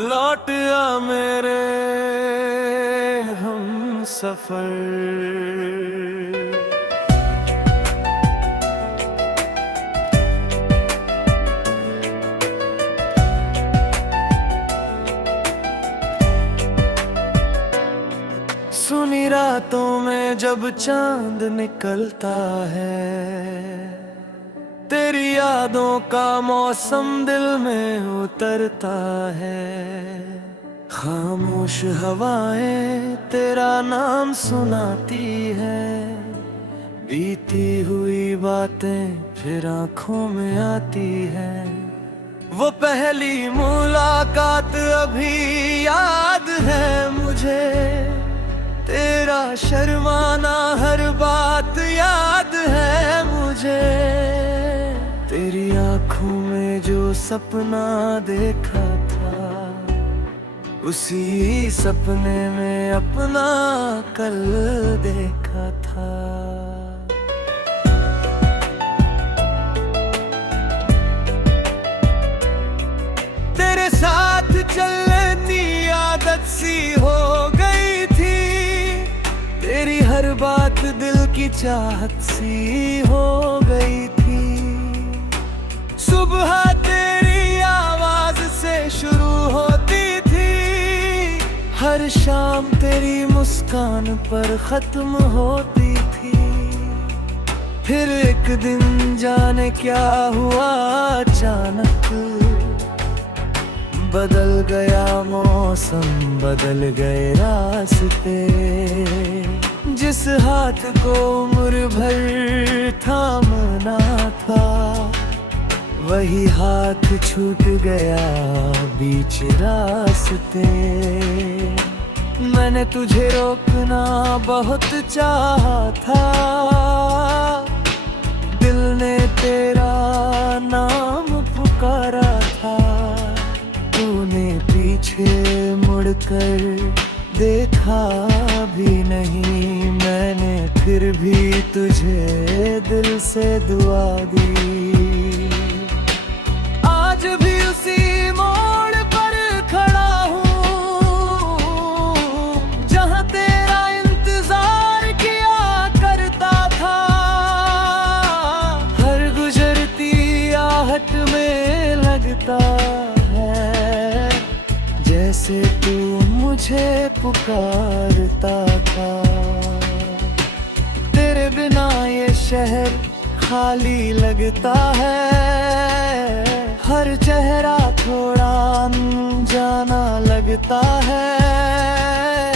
लौट आ मेरे हम सफर, सुनी रातों में जब चांद निकलता है, तेरी यादों का मौसम दिल में उतरता है। खामोश हवाएं तेरा नाम सुनाती है, बीती हुई बातें फिर आंखों में आती है। वो पहली मुलाकात अभी याद है मुझे, तेरा शर्माना हर बात याद है मुझे। तेरी आंखों में जो सपना देखा था, उसी सपने में अपना कल देखा था। तेरे साथ चलने की आदत सी हो गई थी, तेरी हर बात दिल की चाहत सी हो गई थी। सुबह तेरी आवाज से शुरू होती थी, हर शाम तेरी मुस्कान पर खत्म होती थी। फिर एक दिन जाने क्या हुआ अचानक, बदल गया मौसम, बदल गए रास्ते। जिस हाथ को उम्र भर थामना था, वही हाथ छूट गया बीच रास्ते। मैंने तुझे रोकना बहुत चाहा था, दिल ने तेरा नाम पुकारा था। तूने पीछे मुड़कर देखा भी नहीं, मैंने फिर भी तुझे दिल से दुआ दी। आज भी उसी मोड़ पर खड़ा हूँ, जहाँ तेरा इंतजार किया करता था। हर गुजरती आहट में लगता है, जैसे तू मुझे पुकारता था। तेरे बिना ये शहर खाली लगता है, हर चेहरा थोड़ा अनजाना लगता है।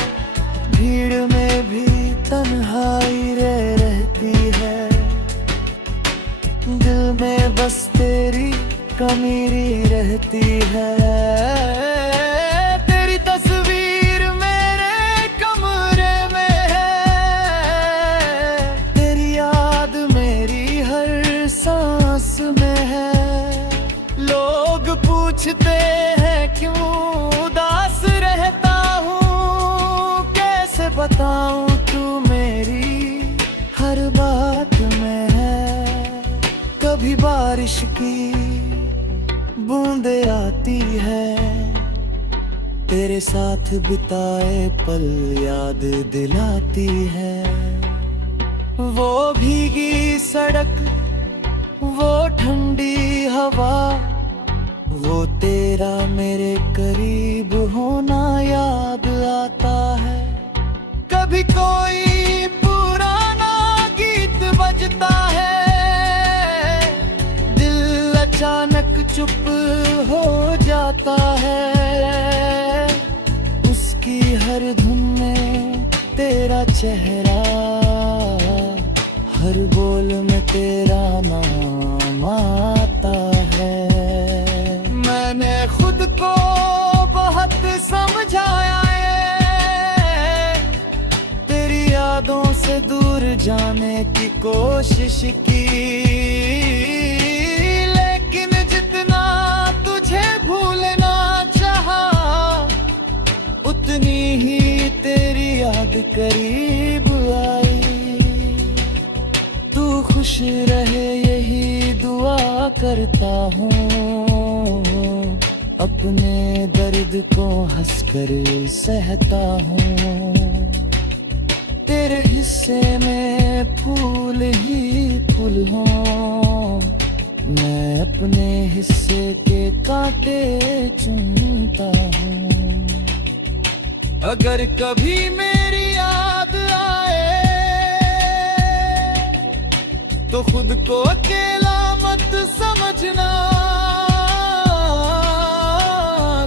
भीड़ में भी तन्हाई रहती है, दिल में बस तेरी कमी रहती है। तेरी तस्वीर मेरे कमरे में है, तेरी याद मेरी हर सांस में है। लोग पूछते हैं क्यों उदास रहता हूँ, कैसे बताऊँ तू मेरी हर बात में है। कभी बारिश की बूंदें आती है, तेरे साथ बिताए पल याद दिलाती है। वो भीगी सड़क, वो ठंडी हवा, वो तेरा मेरे करीब होना याद आता है। कभी कोई पुराना गीत बजता है, दिल अचानक चुप हो जाता है। उसकी हर धुन में तेरा चेहरा, हर बोल में तेरा नाम आता है। मैंने खुद को बहुत समझाया है, तेरी यादों से दूर जाने की कोशिश की, लेकिन जितना तुझे भूलना चाहा, उतनी ही तेरी याद याद करीब आई। तू खुश रहे यही दुआ करता हूँ, अपने दर्द को हंसकर सहता हूँ। तेरे हिस्से में फूल ही फूल हों, मैं अपने हिस्से के कांटे चुनता हूँ। अगर कभी मेरी याद आए तो खुद को अकेला मत समझना।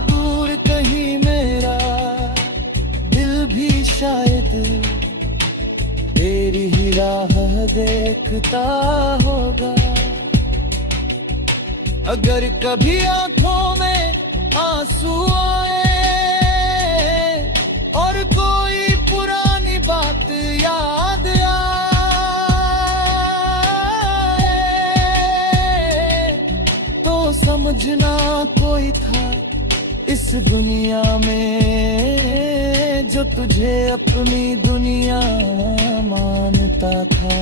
दूर कहीं मेरा दिल भी शायद तेरी ही राह देखता होगा। अगर कभी आंखों में आंसू आए और कोई पुरानी बात याद आए, तो समझना कोई था इस दुनिया में जो तुझे अपनी दुनिया मानता था।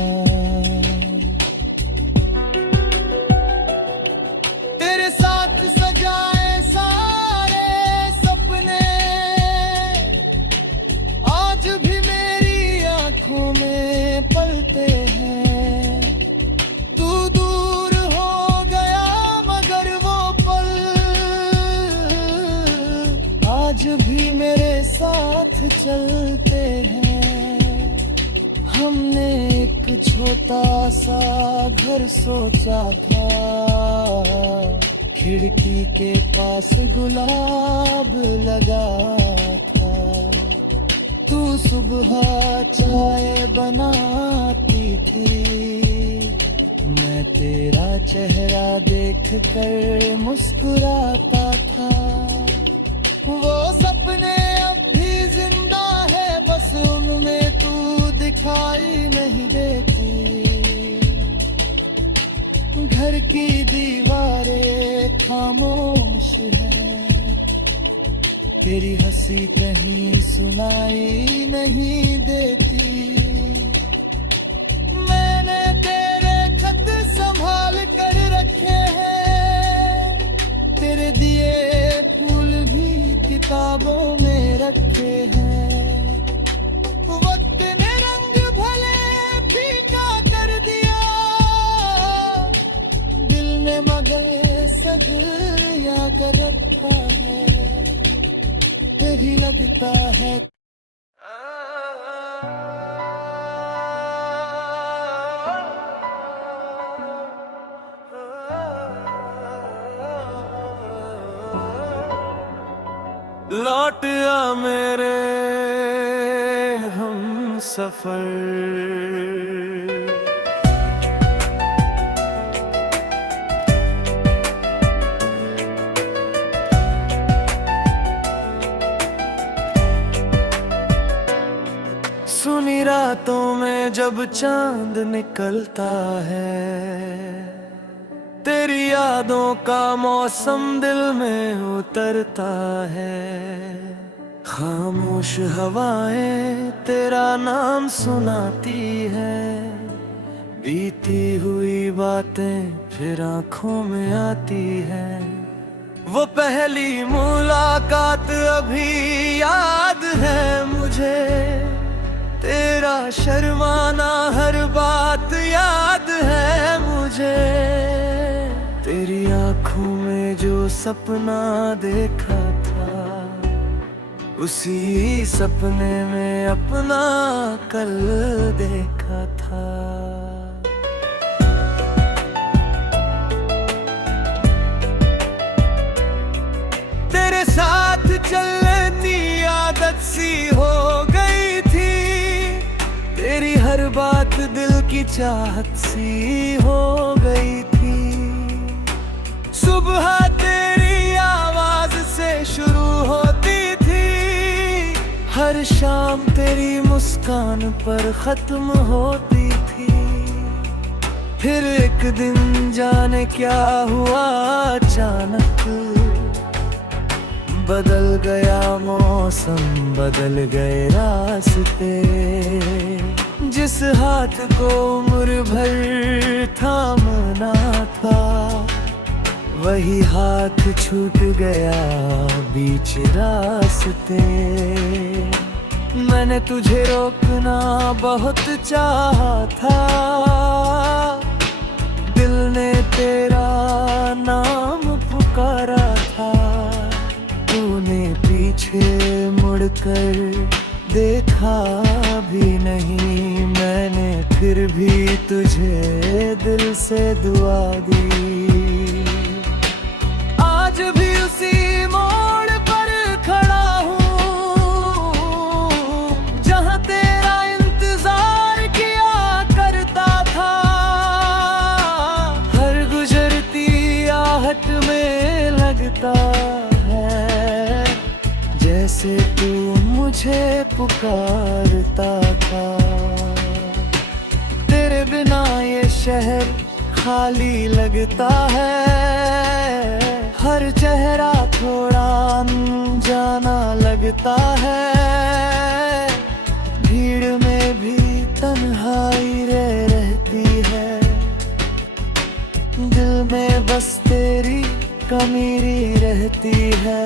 तेरे साथ सजाए सारे सपने आज भी मेरी आंखों में पलते हैं। तू दूर हो गया मगर वो पल आज भी मेरे साथ चलते हैं। हमने एक छोटा सा घर सोचा था, खिड़की के पास गुलाब लगा था। तू सुबह चाय बनाती थी, मैं तेरा चेहरा देखकर मुस्कुराता था। वो सपने अब भी जिंदा है, बस उनमें तू दिखाई नहीं देती। घर की दीवारें खामोश है, तेरी हंसी कहीं सुनाई नहीं देती। मैंने तेरे खत संभाल कर रखे हैं, तेरे दिए फूल भी किताबों में रखे हैं। वक्त ने रंग भले फीका कर दिया, दिल ने मगर सजा कर रखा है। यही लगता है लौट आ मेरे हम सफर। सुनी रातों में जब चांद निकलता है, तेरी यादों का मौसम दिल में उतरता है। खामोश हवाएं तेरा नाम सुनाती है, बीती हुई बातें फिर आंखों में आती है। वो पहली मुलाकात अभी याद है मुझे, तेरा शर्माना हर बात याद है मुझे। तेरी आंखों में जो सपना देखा था, उसी सपने में अपना कल देखा था। तेरे साथ चलने की आदत सी हो गई थी, तेरी हर बात दिल की चाहत सी हो गई थी। सुबह तेरी आवाज से शुरू होती थी, हर शाम तेरी मुस्कान पर खत्म होती थी। फिर एक दिन जाने क्या हुआ अचानक, बदल गया मौसम, बदल गए रास्ते। जिस हाथ को उम्र भर थामना था, वही हाथ छूट गया बीच रास्ते। मैंने तुझे रोकना बहुत चाहा था, दिल ने तेरा नाम पुकारा था। तूने पीछे मुड़कर देखा भी नहीं, मैंने फिर भी तुझे दिल से दुआ दी। आज भी उसी मोड़ पर खड़ा हूँ, जहाँ तेरा इंतजार किया करता था। हर गुजरती आहट में लगता है, जैसे तू मुझे पुकारता था। तेरे बिना ये शहर खाली लगता है, हर चेहरा थोड़ा अनजाना लगता है। भीड़ में भी तन्हाई रहती है, दिल में बस तेरी कमीरी रहती है।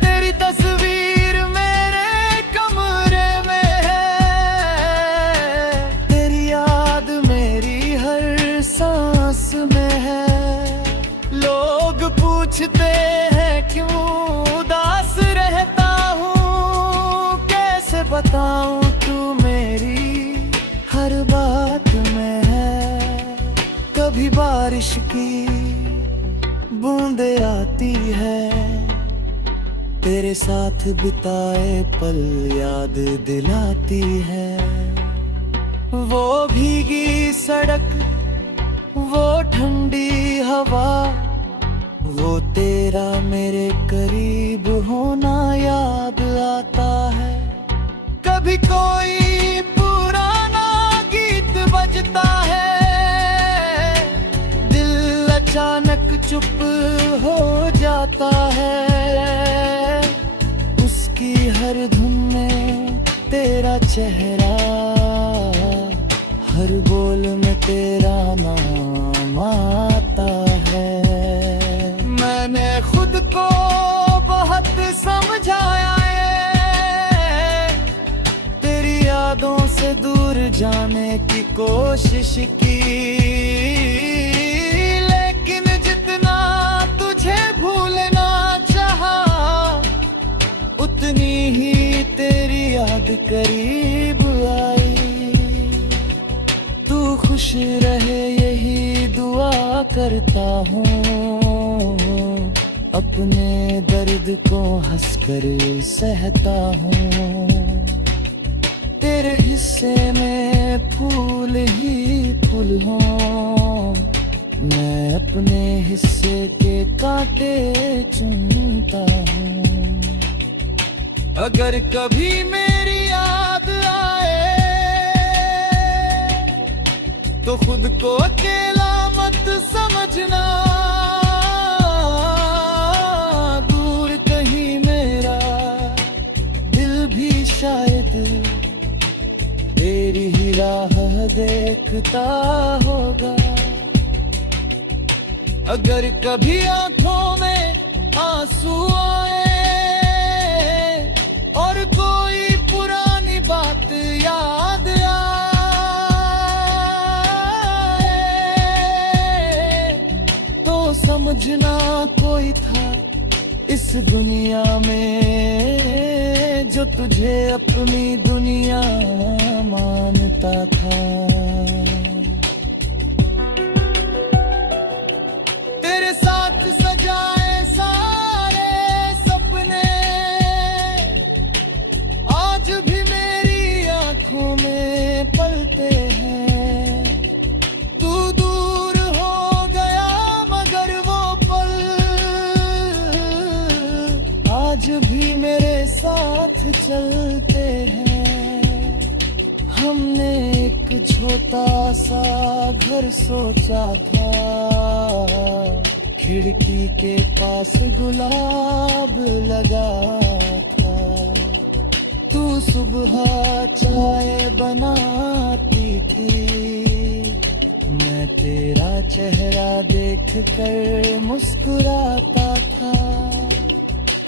तेरी तस्वीर मेरे कमरे में है, तेरी याद मेरी हर सांस में है। लोग पूछते हैं क्यों उदास रहता हूँ, कैसे बताऊँ तू मेरी हर बात में है। कभी बारिश की बूंदे आती है, तेरे साथ बिताए पल याद दिलाती है। वो भीगी सड़क, वो ठंडी हवा, वो तेरा मेरे करीब होना याद आता है। कभी कोई पुराना गीत बजता है, दिल अचानक चुप हो जाता है। उसकी हर धुन में तेरा चेहरा, हर बोल में तेरा नाम आता है। मैंने खुद को बहुत समझाया है, तेरी यादों से दूर जाने की कोशिश की। लेकिन जितना तुझे भूलना चाहा, उतनी ही तेरी याद करीब आई। तू खुश रहे यही दुआ करता हूँ, अपने दर्द को हंसकर सहता हूँ। तेरे हिस्से में फूल ही फूल हों, मैं अपने हिस्से के कांटे चुनता हूँ। अगर कभी मेरी याद आए, तो खुद को अकेला मत समझना। दूर कहीं मेरा दिल भी शायद तेरी ही राह देखता होगा। अगर कभी आंखों में आंसू आए, और कोई पुरानी बात याद समझना कोई था इस दुनिया में, जो तुझे अपनी दुनिया मानता था। तेरे साथ सजाए सारे सपने आज भी मेरी आंखों में पलते हैं। तू दूर हो गया मगर वो पल आज भी मेरे साथ चलते हैं। हमने एक छोटा सा घर सोचा था, खिड़की के पास गुलाब लगा था, तू सुबह चाय बनाती थी, मैं तेरा चेहरा देख कर मुस्कुराता था।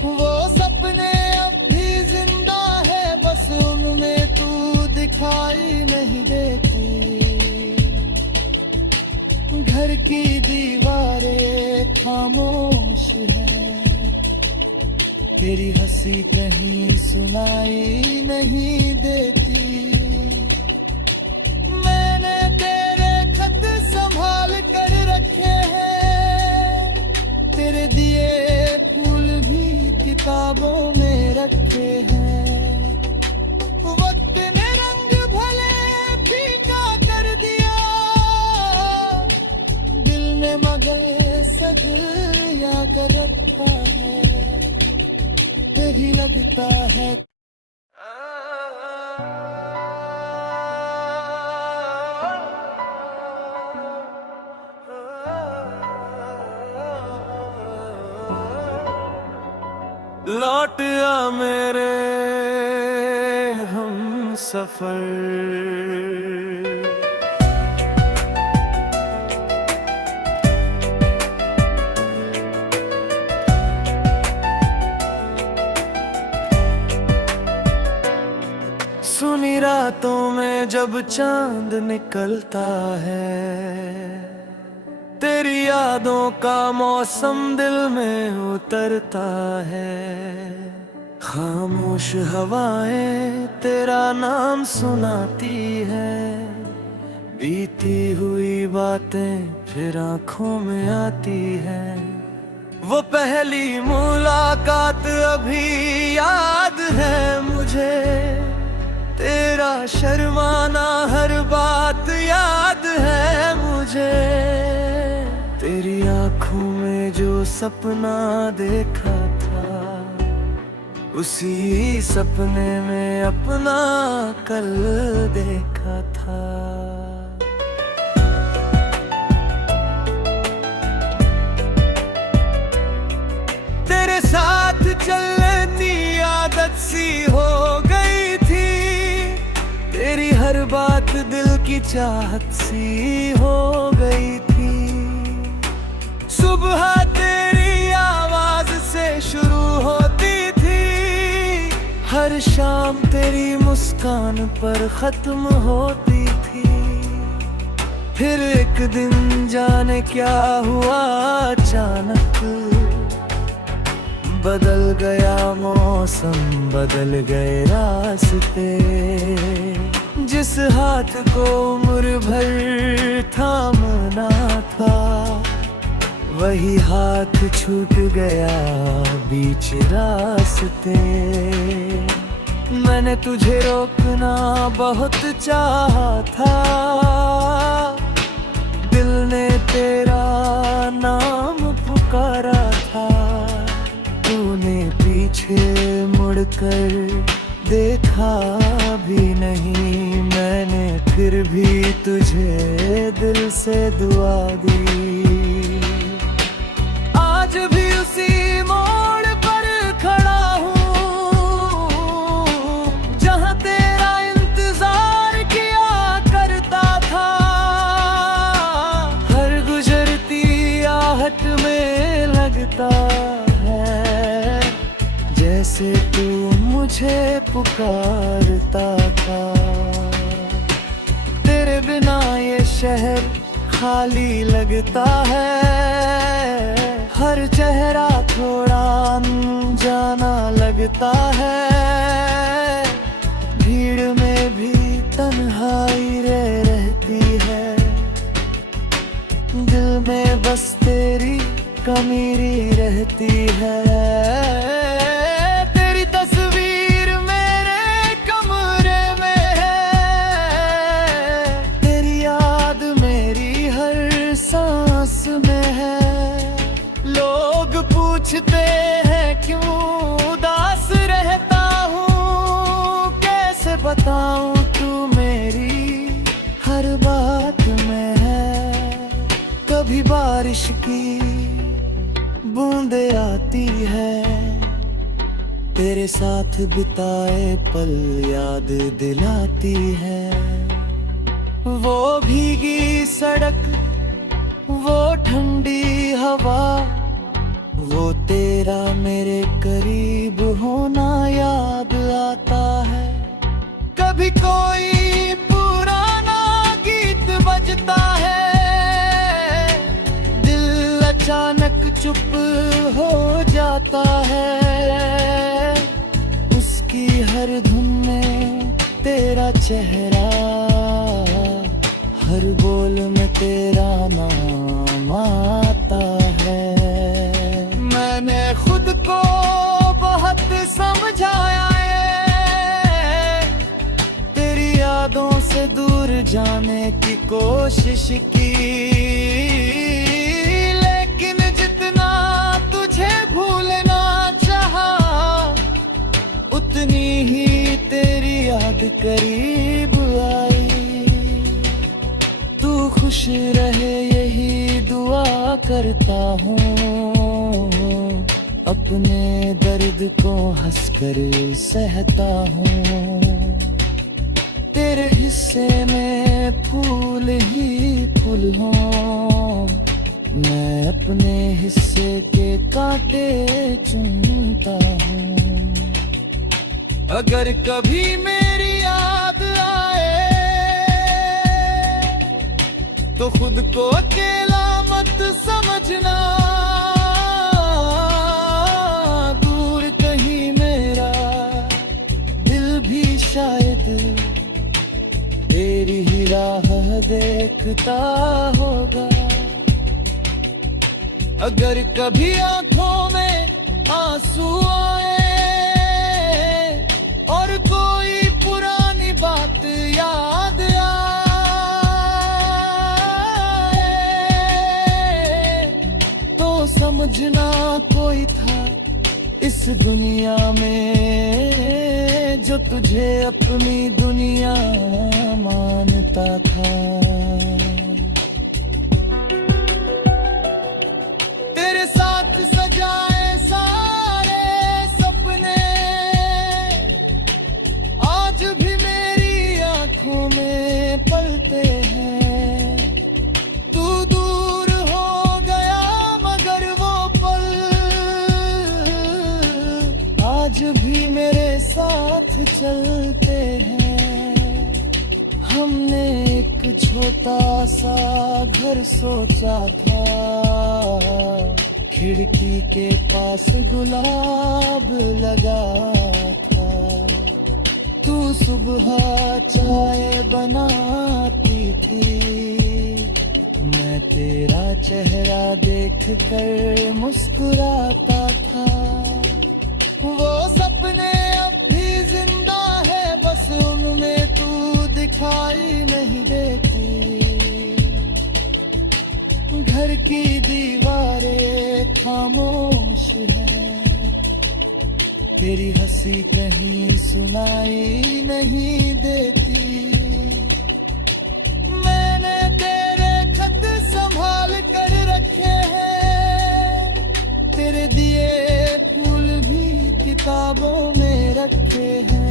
वो सपने अब भी जिंदा है, बस उनमें तू दिखाई नहीं देती। घर की दीवारें खामोश है, तेरी हंसी कहीं सुनाई नहीं देती। मैंने तेरे खत संभाल कर रखे हैं, तेरे दिए फूल भी किताबों में रखे हैं। वक्त ने रंग भले फीका कर दिया, दिल ने मगर सजा कर रखा है। यही लगता है लौट आ मेरे हम सफर। सुनी रातों में जब चांद निकलता है, तेरी यादों का मौसम दिल में उतरता है। खामोश हवाएं तेरा नाम सुनाती है, बीती हुई बातें फिर आंखों में आती है। वो पहली मुलाकात अभी याद है मुझे, तेरा शर्माना हर बात याद है मुझे। तेरी आँखों में जो सपना देखा था, उसी सपने में अपना कल देखा था। तेरे साथ चलने आदत सी हो गई थी, तेरी हर बात दिल की चाहत सी हो गई थी। सुबह तेरी आवाज से शुरू होती थी, हर शाम तेरी मुस्कान पर खत्म होती थी। फिर एक दिन जाने क्या हुआ अचानक, बदल गया मौसम, बदल गए रास्ते। जिस हाथ को उम्र भर थामना था, वही हाथ छूट गया बीच रास्ते। मैंने तुझे रोकना बहुत चाहा था, दिल ने तेरा नाम पुकारा था। तूने पीछे मुड़कर देखा भी नहीं, मैंने फिर भी तुझे दिल से दुआ दी। आज भी उसी मोड़ पर खड़ा हूँ, जहाँ तेरा इंतजार किया करता था। हर गुजरती आहट में लगता है, जैसे तू मुझे पुकारता था। तेरे बिना ये शहर खाली लगता है, हर चेहरा थोड़ा अनजाना लगता है। भीड़ में भी तन्हाई रहती है, दिल में बस तेरी कमीरी रहती है। तेरी तस्वीर मेरे कमरे में है, तेरी याद मेरी हर सांस में है। लोग पूछते हैं क्यों उदास रहता हूँ, कैसे बताऊँ तू मेरी हर बात में है। कभी बारिश की बूंदे आती है, तेरे साथ बिताए पल याद दिलाती है। वो भीगी सड़क, वो ठंडी हवा, वो तेरा मेरे करीब होना याद आता है। कभी कोई पुराना गीत बजता है, दिल अचानक चुप हो जाता है। उसकी हर धुन में तेरा चेहरा, हर बोल में तेरा नाम आता है। मैंने खुद को बहुत समझाया है, तेरी यादों से दूर जाने की कोशिश की, लेकिन जितना तुझे भूलना चाहा, उतनी ही तेरी याद करीब आई। तू खुश रहे यही दुआ करता हूँ, अपने दर्द को हंसकर सहता हूँ। तेरे हिस्से में फूल ही फूल हों, मैं अपने हिस्से के कांटे चुनता हूँ। अगर कभी मेरी याद आए तो खुद को अकेला मत समझना, दूर कहीं मेरा दिल भी शायद तेरी ही राह देखता होगा। अगर कभी आंखों में आंसू आए और कोई पुरानी बात याद समझना कोई था इस दुनिया में जो तुझे अपनी दुनिया मानता था। तेरे साथ सजाए सारे सपने आज भी मेरी आंखों में पलते हैं। तू दूर हो गया मगर वो पल आज भी मेरे साथ चलते हैं। हमने एक छोटा सा घर सोचा था, खिड़की के पास गुलाब लगा था। तू सुबह चाय बनाती थी, मैं तेरा चेहरा देखकर मुस्कुराता था। वो सपने अब भी जिंदा है, बस उनमें तू दिखाई नहीं देती। घर की दीवारें खामोश है, तेरी हंसी कहीं सुनाई नहीं देती। मैंने तेरे खत संभाल कर रखे हैं, तेरे दिए फूल भी किताबों में रखे हैं।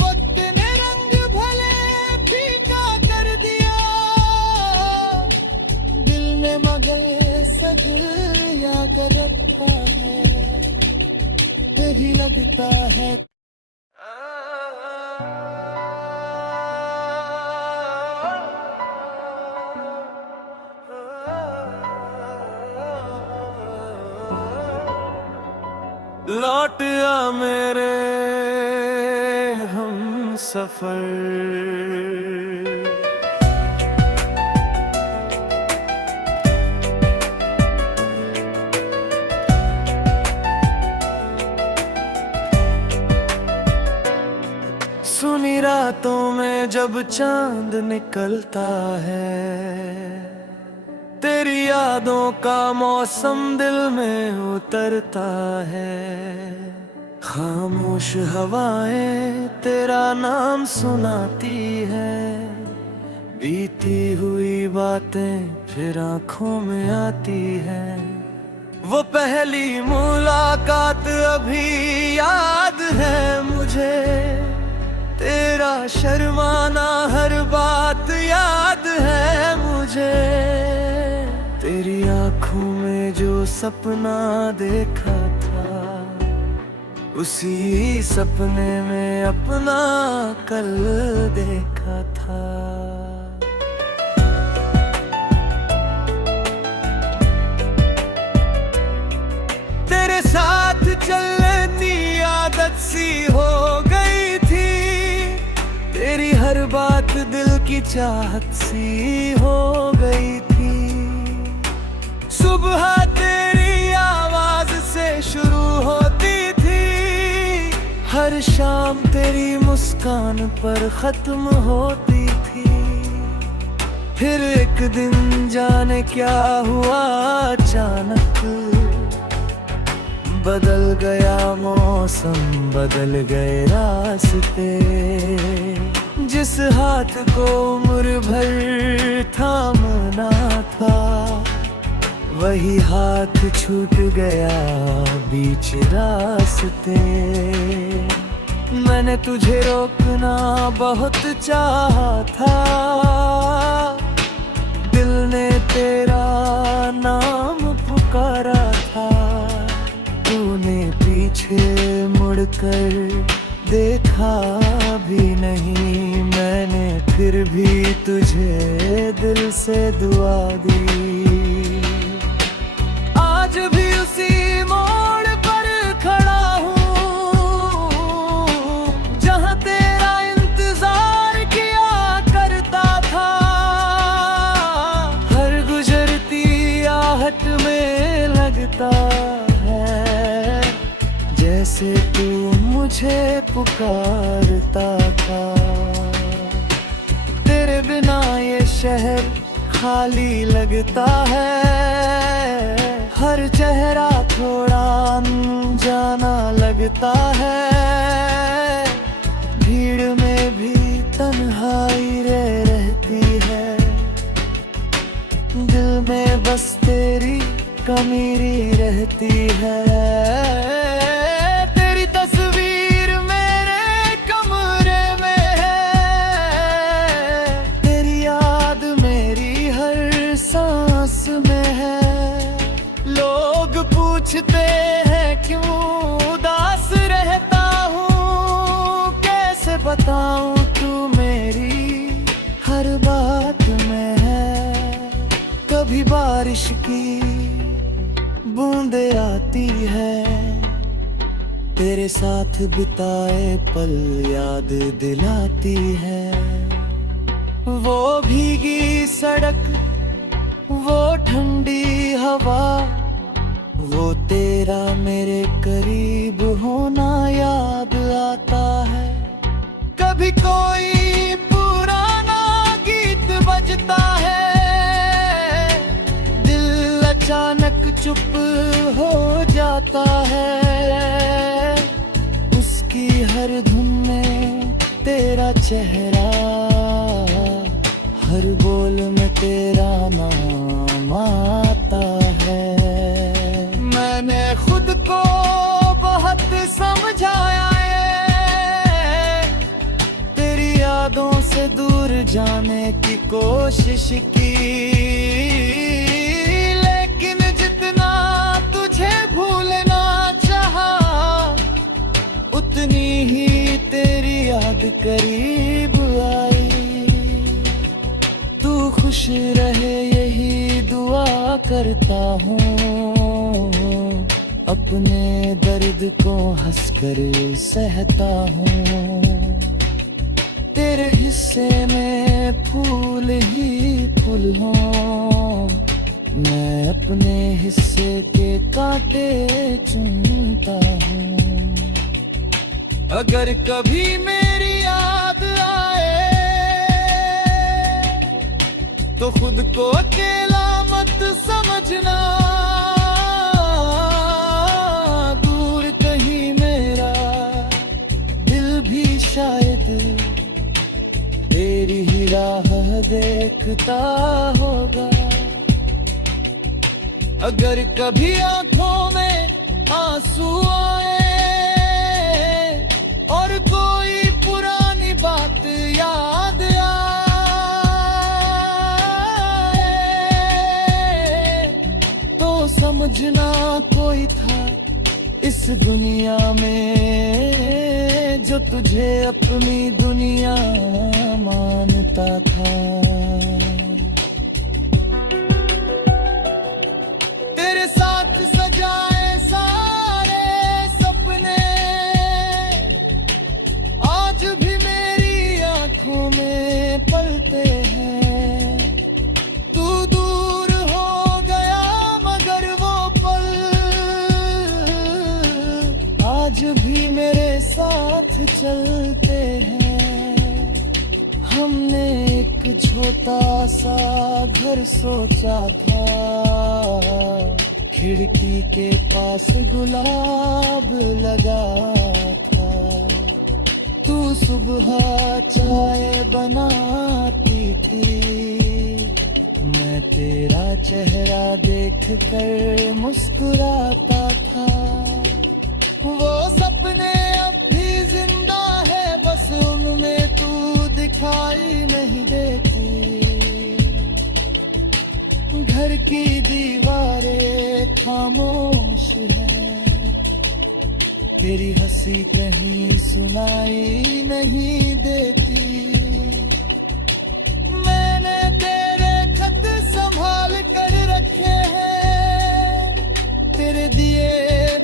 वक्त ने रंग भले फीका कर दिया, दिल ने मगर सजया कर रखा है। यही लगता है लौट आ मेरे हम सफर। सुनी रातों में जब चांद निकलता है, तेरी यादों का मौसम दिल में उतरता है। खामोश हवाएं तेरा नाम सुनाती है, बीती हुई बातें फिर आंखों में आती है। वो पहली मुलाकात अभी याद है मुझे, तेरा शर्माना हर बात याद है मुझे। तेरी आंखों में जो सपना देखा था, उसी सपने में अपना कल देखा था। तेरे साथ चलने आदत सी हो गई थी, तेरी हर बात दिल की चाहत सी हो गई थी। सुबह तेरी आवाज से शुरू होती थी, हर शाम तेरी मुस्कान पर खत्म होती थी। फिर एक दिन जाने क्या हुआ अचानक, बदल गया मौसम, बदल गए रास्ते। जिस हाथ को उम्र भर थामना था, वही हाथ छूट गया बीच रास्ते। मैंने तुझे रोकना बहुत चाहा था, दिल ने तेरा नाम पुकारा था। तूने पीछे मुड़कर देखा भी नहीं, मैंने फिर भी तुझे दिल से दुआ दी। आज भी उसी मोड़ पर खड़ा हूँ, जहाँ तेरा इंतजार किया करता था। हर गुजरती आहट में लगता जैसे तू मुझे पुकारता था। तेरे बिना ये शहर खाली लगता है, हर चेहरा थोड़ा अनजाना लगता है। भीड़ में भी तन्हाई रहती है, दिल में बस तेरी कमी रहती है। पूछते हैं क्यों उदास रहता हूँ, कैसे बताऊँ तू मेरी हर बात में है। कभी बारिश की बूंदें आती है, तेरे साथ बिताए पल याद दिलाती है। वो भीगी सड़क, वो ठंडी हवा, वो तेरा मेरे करीब होना याद आता है। कभी कोई पुराना गीत बजता है, दिल अचानक चुप हो जाता है। उसकी हर धुन में तेरा चेहरा, हर बोल में तेरा नाम आता है। मैंने खुद को बहुत समझाया है, तेरी यादों से दूर जाने की कोशिश की। लेकिन जितना तुझे भूलना चाहा, उतनी ही तेरी याद करीब आई। तू खुश रहे यही दुआ करता हूँ, अपने दर्द को हंसकर सहता हूँ। तेरे हिस्से में फूल ही फूल हों, मैं अपने हिस्से के कांटे चुनता हूँ। अगर कभी मेरी याद आए, तो खुद को अकेला मत समझना। दूर कहीं मेरा दिल भी शायद तेरी ही राह देखता होगा। अगर कभी आंखों में आंसू आए और कोई पुरानी बात याद आए, तो समझना कोई था इस दुनिया में जो तुझे अपनी दुनिया मानता था। तेरे साथ सजाए सारे सपने आज भी मेरी आंखों में पलते हैं। तू दूर हो गया मगर वो पल आज भी मेरे साथ चलते हैं। हमने एक छोटा सा घर सोचा था, खिड़की के पास गुलाब लगा था। तू सुबह चाय बनाती थी, मैं तेरा चेहरा देखकर मुस्कुराता था। वो सपने अब भी जिंदा है, बस उनमें तू दिखाई नहीं देती। घर की दीवारें खामोश है, तेरी हंसी कहीं सुनाई नहीं देती। मैंने तेरे खत संभाल कर रखे हैं, तेरे दिए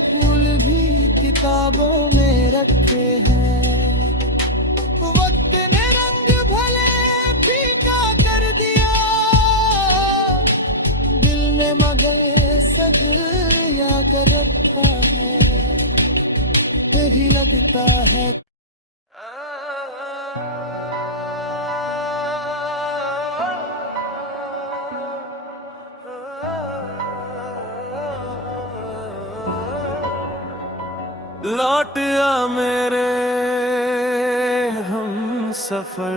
फूल भी किताबों में रखे हैं। वक्त ने रंग भले फीका कर दिया, दिल ने मगर सजया कर रखा है। यही लगता है लौट आ मेरे हम सफर।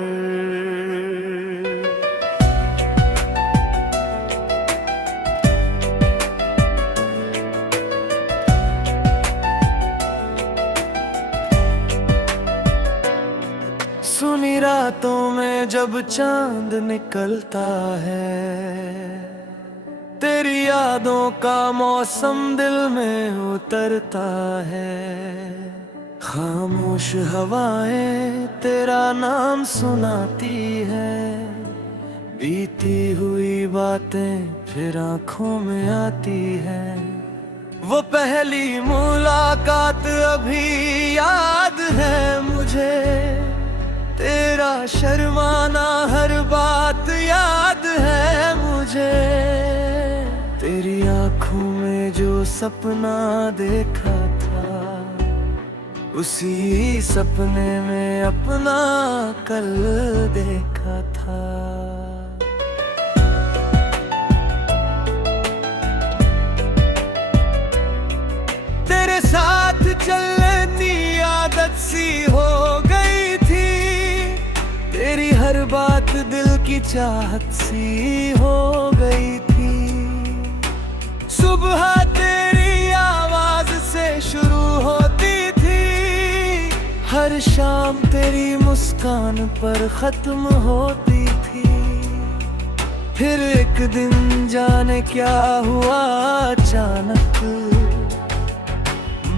सुनी रातों में जब चांद निकलता है, तेरी यादों का मौसम दिल में उतरता है। खामोश हवाएं तेरा नाम सुनाती है, बीती हुई बातें फिर आंखों में आती है। वो पहली मुलाकात अभी याद है मुझे, तेरा शर्माना हर बात याद है मुझे। तेरी आंखों में जो सपना देखा था, उसी सपने में अपना कल देखा था। तेरे साथ चलने की आदत सी हो गई थी, तेरी हर बात दिल की चाहत सी हो गई थी। सुबह तेरी आवाज से शुरू होती थी, हर शाम तेरी मुस्कान पर खत्म होती थी। फिर एक दिन जाने क्या हुआ अचानक,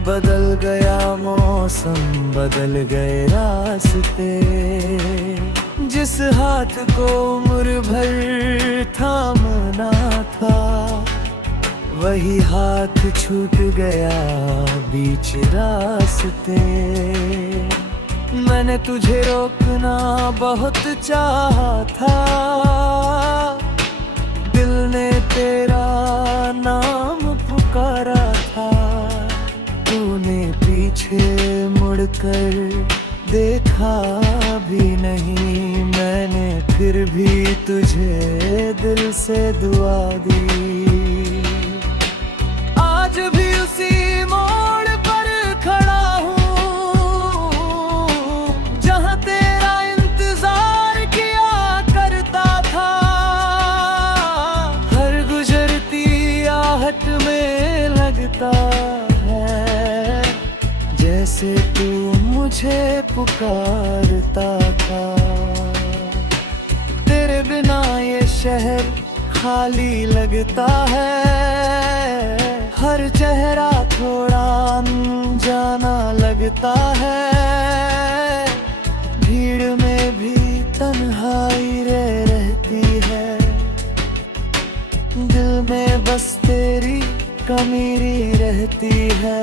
बदल गया मौसम, बदल गए रास्ते। जिस हाथ को उम्र भर थामना था, वही हाथ छूट गया बीच रास्ते। मैंने तुझे रोकना बहुत चाहा था, दिल ने तेरा नाम पुकारा था। तूने पीछे मुड़कर देखा भी नहीं, मैंने फिर भी तुझे दिल से दुआ दी। आज भी उसी मोड़ पर खड़ा हूँ, जहाँ तेरा इंतजार किया करता था। हर गुजरती आहट तुझे पुकारता था। तेरे बिना ये शहर खाली लगता है, हर चेहरा थोड़ा अनजाना लगता है। भीड़ में भी तन्हाई रहती है, दिल में बस तेरी कमीरी रहती है।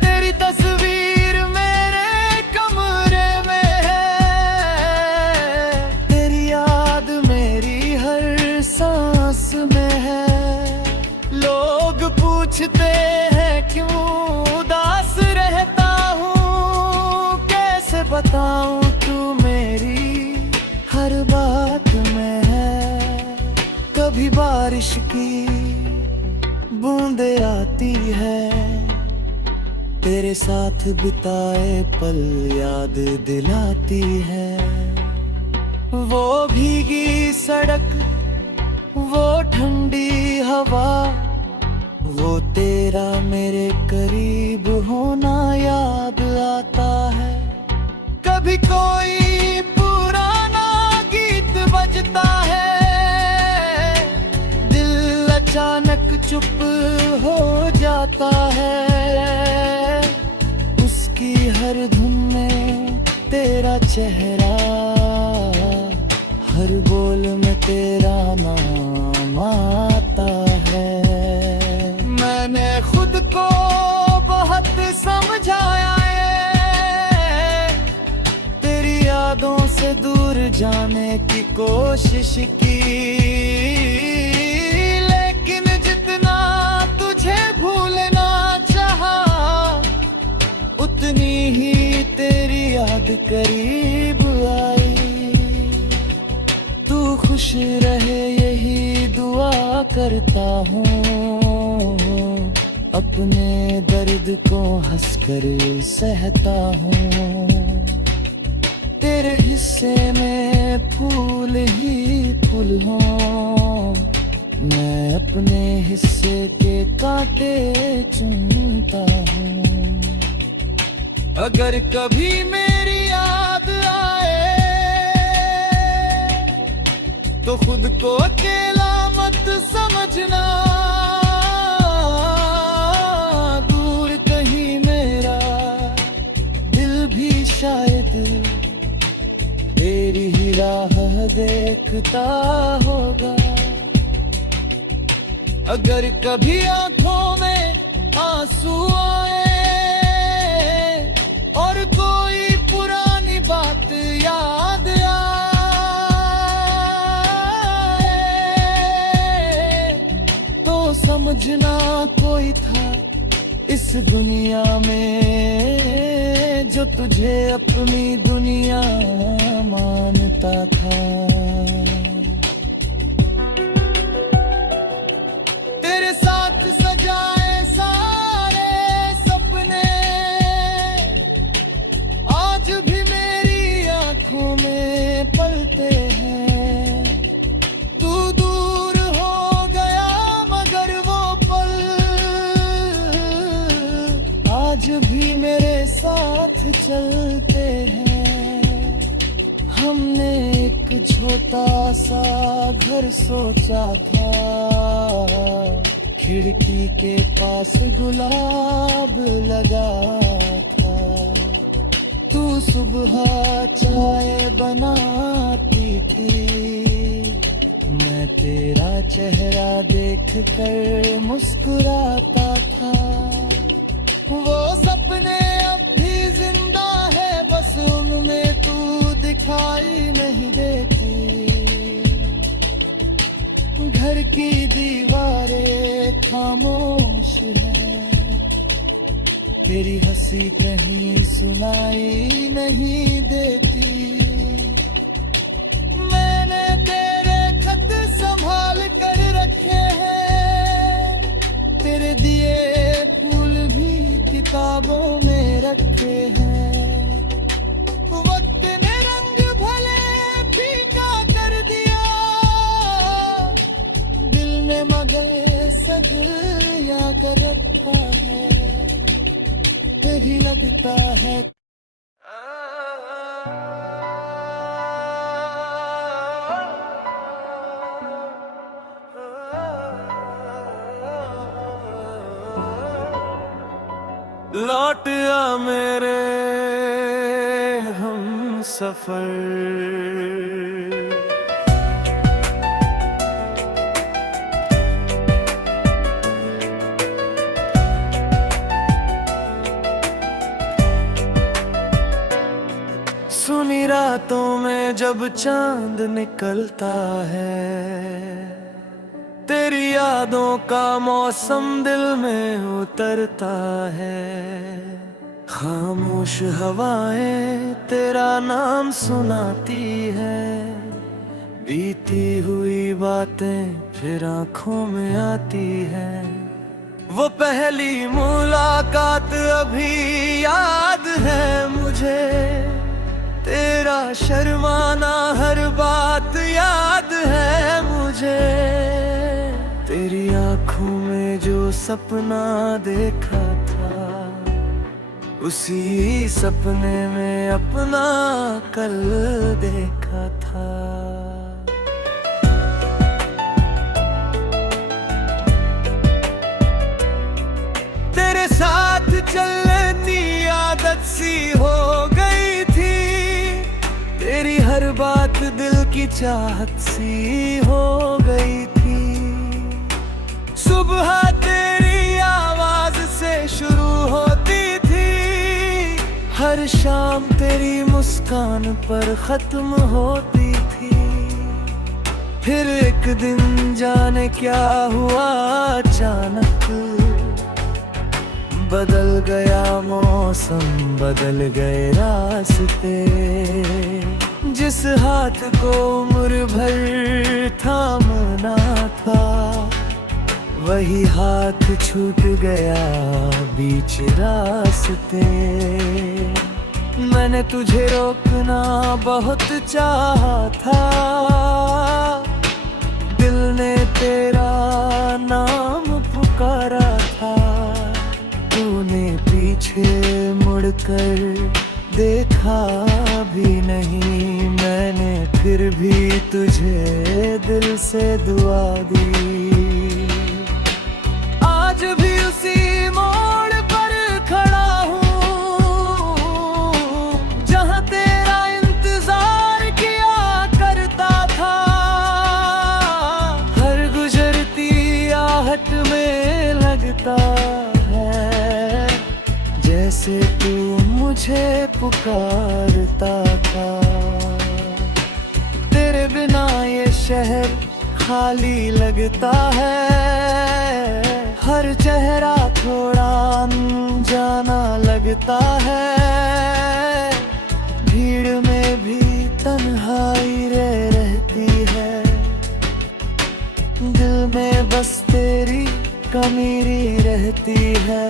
तेरी तस्वीर मेरे कमरे में है, तेरी याद मेरी हर सांस में है। लोग पूछते हैं क्यों उदास रहता हूँ, कैसे बताऊँ तू मेरी हर बात में है। कभी बारिश की बूंदे आती है, तेरे साथ बिताए पल याद दिलाती है। वो भीगी सड़क, वो ठंडी हवा, वो तेरा मेरे करीब होना याद आता है। कभी कोई पुराना गीत बजता है, दिल अचानक चुप हो जाता है। उसकी हर धुन में तेरा चेहरा, हर बोल में तेरा नाम आता है। मैंने खुद को बहुत समझाया है, तेरी यादों से दूर जाने की कोशिश की। उतनी ही तेरी याद करीब आई। तू खुश रहे यही दुआ करता हूँ, अपने दर्द को हंसकर सहता हूँ। तेरे हिस्से में फूल ही फूल हों, मैं अपने हिस्से के कांटे चुनता हूँ। अगर कभी मेरी याद आए तो खुद को अकेला मत समझना। दूर कहीं मेरा दिल भी शायद तेरी ही राह देखता होगा। अगर कभी आंखों में आंसू आए और कोई पुरानी बात याद आए, तो समझना कोई था इस दुनिया में जो तुझे अपनी दुनिया मानता था। तेरे साथ सजाए सारे सपने आज भी मेरी आंखों में पलते हैं। तू दूर हो गया मगर वो पल आज भी मेरे साथ चलते हैं। हमने एक छोटा सा घर सोचा था, खिड़की के पास गुलाब लगा था। तू सुबह चाय बनाती थी, मैं तेरा चेहरा देखकर मुस्कुराता था। वो सपने अब भी जिंदा है, बस उनमें तू दिखाई नहीं देती। घर की दीवारें खामोश है, तेरी हंसी कहीं सुनाई नहीं देती। मैंने तेरे खत संभाल कर रखे हैं, तेरे दिए फूल भी किताबों में रखे हैं। वक्त ने रंग भले फीका कर दिया, दिल ने मगर सजया कर रखा है। भी लगता है। लौट आ मेरे हम सफर, सुनी रातों में जब चांद निकलता है, तेरी यादों का मौसम दिल में उतरता है। खामोश हवाएं तेरा नाम सुनाती है, बीती हुई बातें फिर आंखों में आती है। वो पहली मुलाकात अभी याद है मुझे, तेरा शर्माना हर बात याद है मुझे। तेरी आँखों में जो सपना देखा था, उसी सपने में अपना कल देखा था। तेरे साथ चलने की आदत सी हो गई थी, तेरी हर बात दिल की चाहत सी हो गई थी। सुबह तेरी आवाज से शुरू होती थी, हर शाम तेरी मुस्कान पर खत्म होती थी। फिर एक दिन जाने क्या हुआ अचानक, बदल गया मौसम, बदल गए रास्ते। जिस हाथ को उम्र भर थामना था, वही हाथ छूट गया बीच रास्ते। मैंने तुझे रोकना बहुत चाहा था, दिल ने तेरा नाम पुकारा था। तूने पीछे मुड़कर देखा भी नहीं, मैंने फिर भी तुझे दिल से दुआ दी। आज भी उसी मोड़ पर खड़ा हूँ, जहाँ तेरा इंतजार किया करता था। हर गुजरती आहट में लगता है, जैसे तू मुझे पुकारता था। तेरे बिना ये शहर खाली लगता है, हर चेहरा थोड़ा अनजाना लगता है। भीड़ में भी तन्हाई रहती है, दिल में बस तेरी कमीरी रहती है।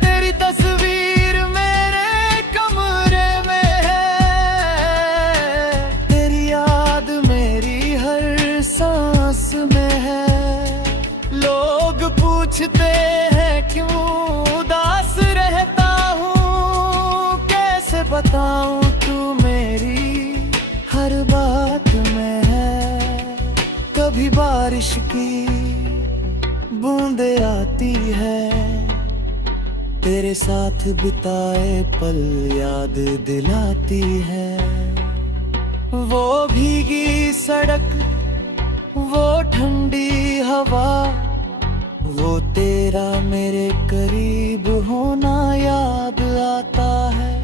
तेरी तस्वीर मेरे कमरे में है, तेरी याद मेरी हर सांस में है। लोग पूछते हैं क्यों उदास रहता हूँ, कैसे बताऊँ तू मेरी हर बात में है। कभी बारिश की बूंदें आती है, तेरे साथ बिताए पल याद दिलाती है। वो भीगी सड़क, वो ठंडी हवा, वो तेरा मेरे करीब होना याद आता है।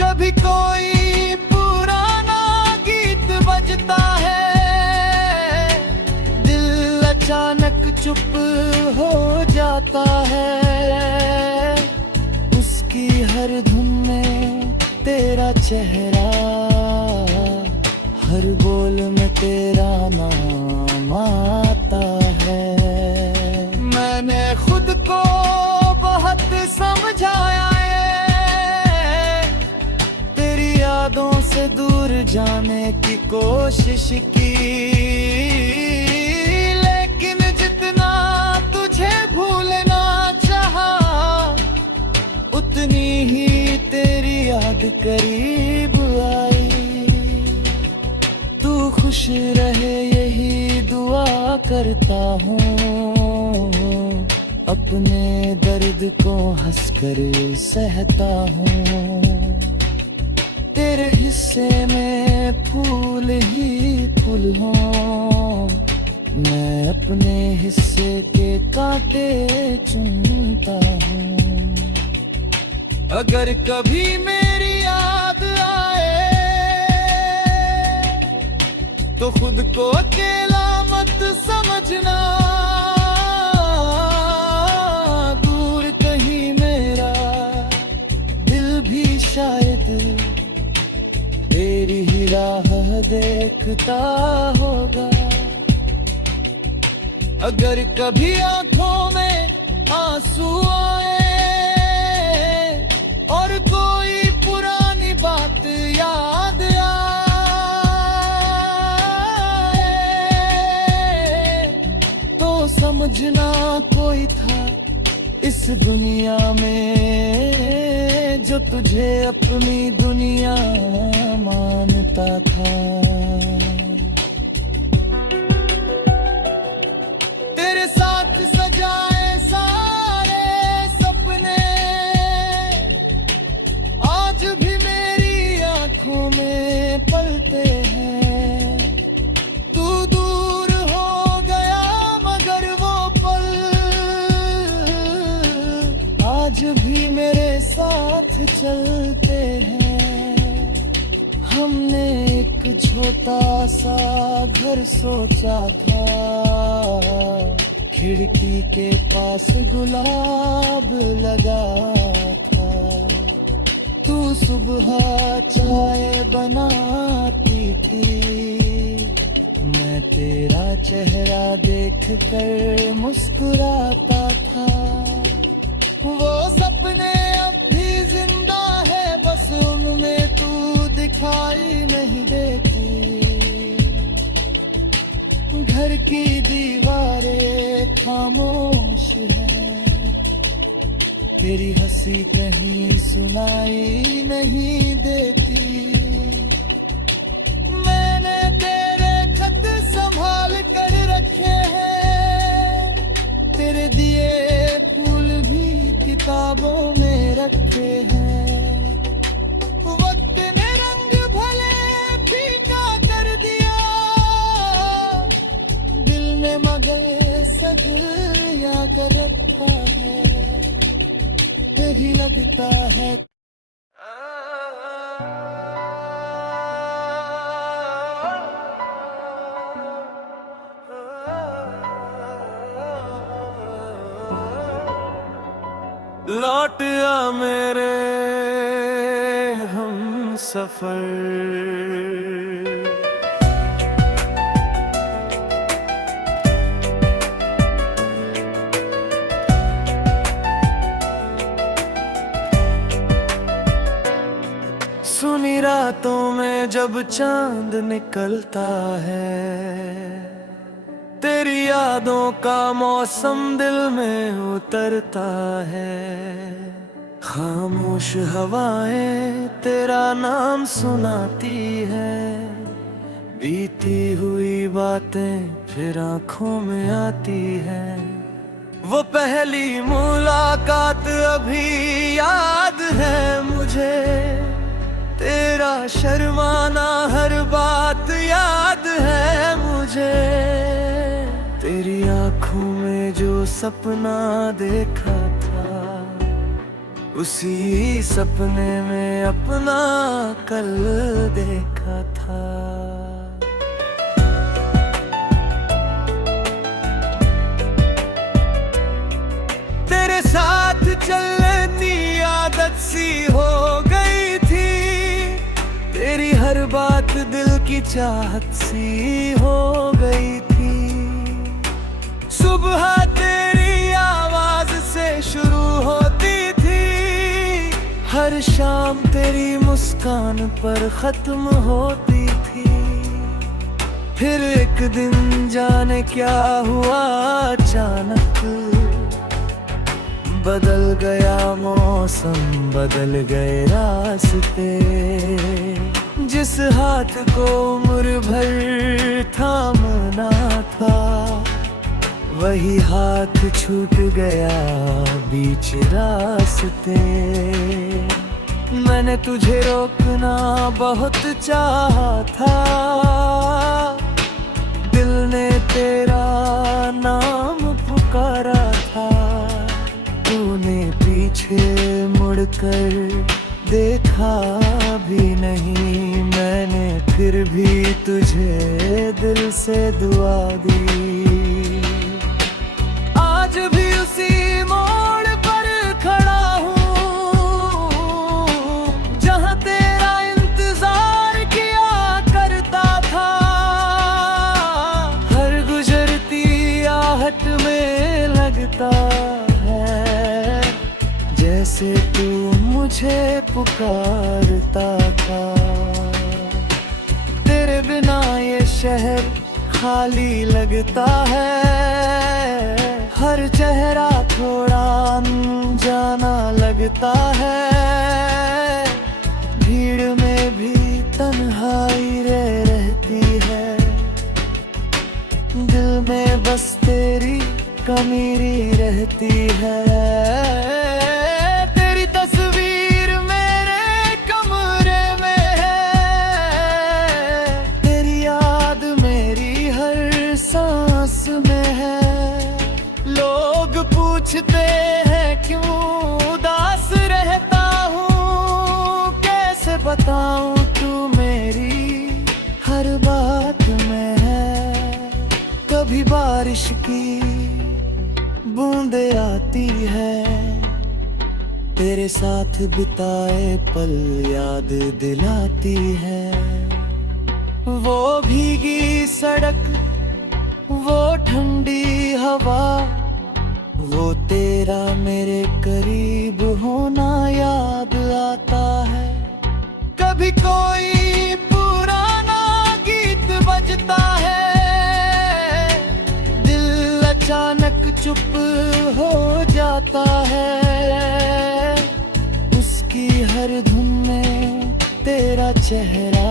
कभी कोई पुराना गीत बजता है, दिल अचानक चुप हो जाता है। उसकी हर धुन में तेरा चेहरा, हर बोल में तेरा नाम आता है। मैंने खुद को बहुत समझाया है, तेरी यादों से दूर जाने की कोशिश की, लेकिन जितना तुझे भूलना चाहा, जितनी ही तेरी याद करीब आई, तू खुश रहे यही दुआ करता हूँ। अपने दर्द को हंसकर सहता हूँ। तेरे हिस्से में फूल ही फूल हों, मैं अपने हिस्से के कांटे चुनता हूँ। अगर कभी मेरी याद आए तो खुद को अकेला मत समझना। दूर कहीं मेरा दिल भी शायद तेरी ही राह देखता होगा। अगर कभी आंखों में आंसू आए और कोई पुरानी बात याद आए, तो समझना कोई था इस दुनिया में जो तुझे अपनी दुनिया मानता था। तेरे साथ सजाए सारे सपने आज भी मेरी आंखों में पलते हैं। तू दूर हो गया मगर वो पल आज भी मेरे साथ चलते हैं। हमने एक छोटा सा घर सोचा था, खिड़की के पास गुलाब लगा था। तू सुबह चाय बनाती थी, मैं तेरा चेहरा देखकर मुस्कुराता था। वो सपने अब भी जिंदा है, बस उनमें तू दिखाई नहीं देती। घर की दीवारें खामोश है, तेरी हंसी कहीं सुनाई नहीं देती। मैंने तेरे खत संभाल कर रखे हैं, तेरे दिए फूल भी किताबों में रखे हैं। वक्त ने रंग भले फीका कर दिया, दिल ने मगर सदिया कर रखा है। यही लगता है लौट आ मेरे हम सफर। सुनी रातों में जब चांद निकलता है, तेरी यादों का मौसम दिल में उतरता है। खामोश हवाएं तेरा नाम सुनाती है, बीती हुई बातें फिर आंखों में आती है। वो पहली मुलाकात अभी याद है मुझे, तेरा शर्माना हर बात याद है मुझे। तेरी आंखों में जो सपना देखा था, उसी सपने में अपना कल देखा था। तेरे साथ चलने की आदत सी हो गई थी, तेरी हर बात दिल की चाहत सी हो गई थी। सुबह तेरी आवाज से शुरू होती थी, हर शाम तेरी मुस्कान पर खत्म होती थी। फिर एक दिन जाने क्या हुआ अचानक, बदल गया मौसम, बदल गए रास्ते। जिस हाथ को उम्र भर थामना था, वही हाथ छूट गया बीच रास्ते। मैंने तुझे रोकना बहुत चाहा था, दिल ने तेरा नाम पुकारा था। तूने पीछे मुड़कर देखा भी नहीं, मैंने फिर भी तुझे दिल से दुआ दी। आज भी उसी मोड़ पर खड़ा हूँ, जहाँ तेरा इंतजार किया करता था। हर गुजरती आहट में लगता है, जैसे तू मुझे पुकारता था। तेरे बिना ये शहर खाली लगता है, हर चेहरा थोड़ा अनजाना लगता है। भीड़ में भी तन्हाई रहती है, दिल में बस तेरी कमी रहती है। तेरी तस्वीर मेरे कमरे में है, तेरी याद मेरी हर सांस में है। लोग पूछते हैं क्यों उदास रहता हूँ, कैसे बताऊँ तू मेरी हर बात में है। कभी बारिश की बूंदे आती है, तेरे साथ बिताए पल याद दिलाती है। वो भीगी सड़क, वो ठंडी हवा, वो तेरा मेरे करीब होना याद आता है। कभी कोई पुराना गीत बजता है, दिल अचानक चुप हो जाता है। उसकी हर धुन में तेरा चेहरा,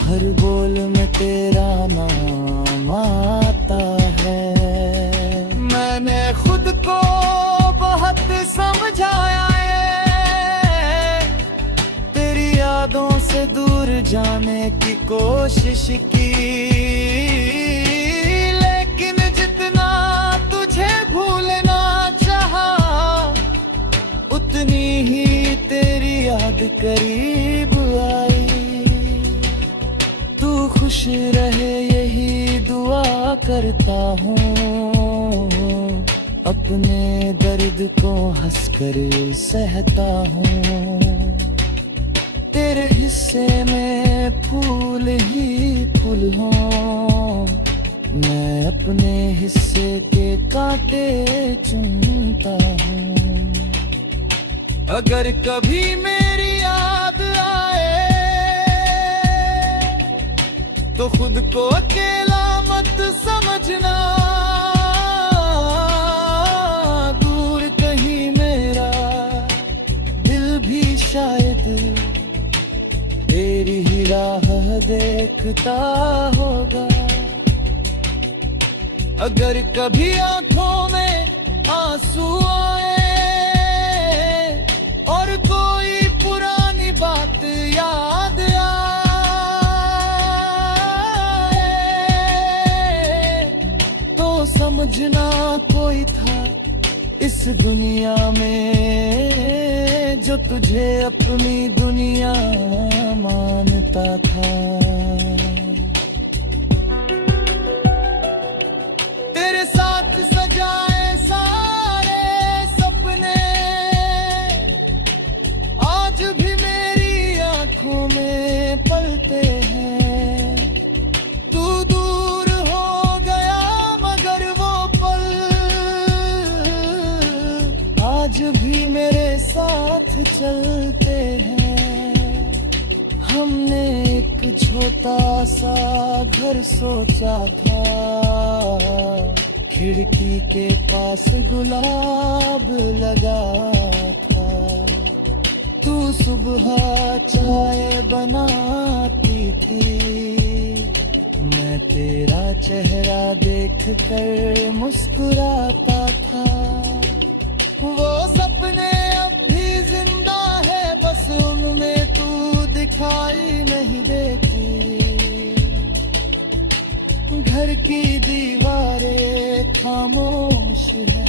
हर बोल में तेरा नाम आता है। मैंने खुद को बहुत समझाया है, तेरी यादों से दूर जाने की कोशिश की। उतनी ही तेरी याद करीब आई। तू खुश रहे यही दुआ करता हूँ, अपने दर्द को हंसकर सहता हूँ। तेरे हिस्से में फूल ही फूल हों, मैं अपने हिस्से के कांटे चुनता हूँ। अगर कभी मेरी याद आए, तो खुद को अकेला मत समझना। दूर कहीं मेरा दिल भी शायद तेरी ही राह देखता होगा। अगर कभी आंखों में आंसू आए, और कोई पुरानी बात याद आए, तो समझना कोई था इस दुनिया में, जो तुझे अपनी दुनिया मानता था। तेरे साथ सजाए सारे सपने आज भी मेरी आंखों में पलते हैं। तू दूर हो गया मगर वो पल आज भी मेरे साथ चलते हैं। हमने एक छोटा सा घर सोचा था, खिड़की के पास गुलाब लगा था। तू सुबह चाय बनाती थी, मैं तेरा चेहरा देख कर मुस्कुराता था। वो सपने अब भी जिंदा है, बस उनमें तू दिखाई नहीं देती। घर की दीवारें खामोश है,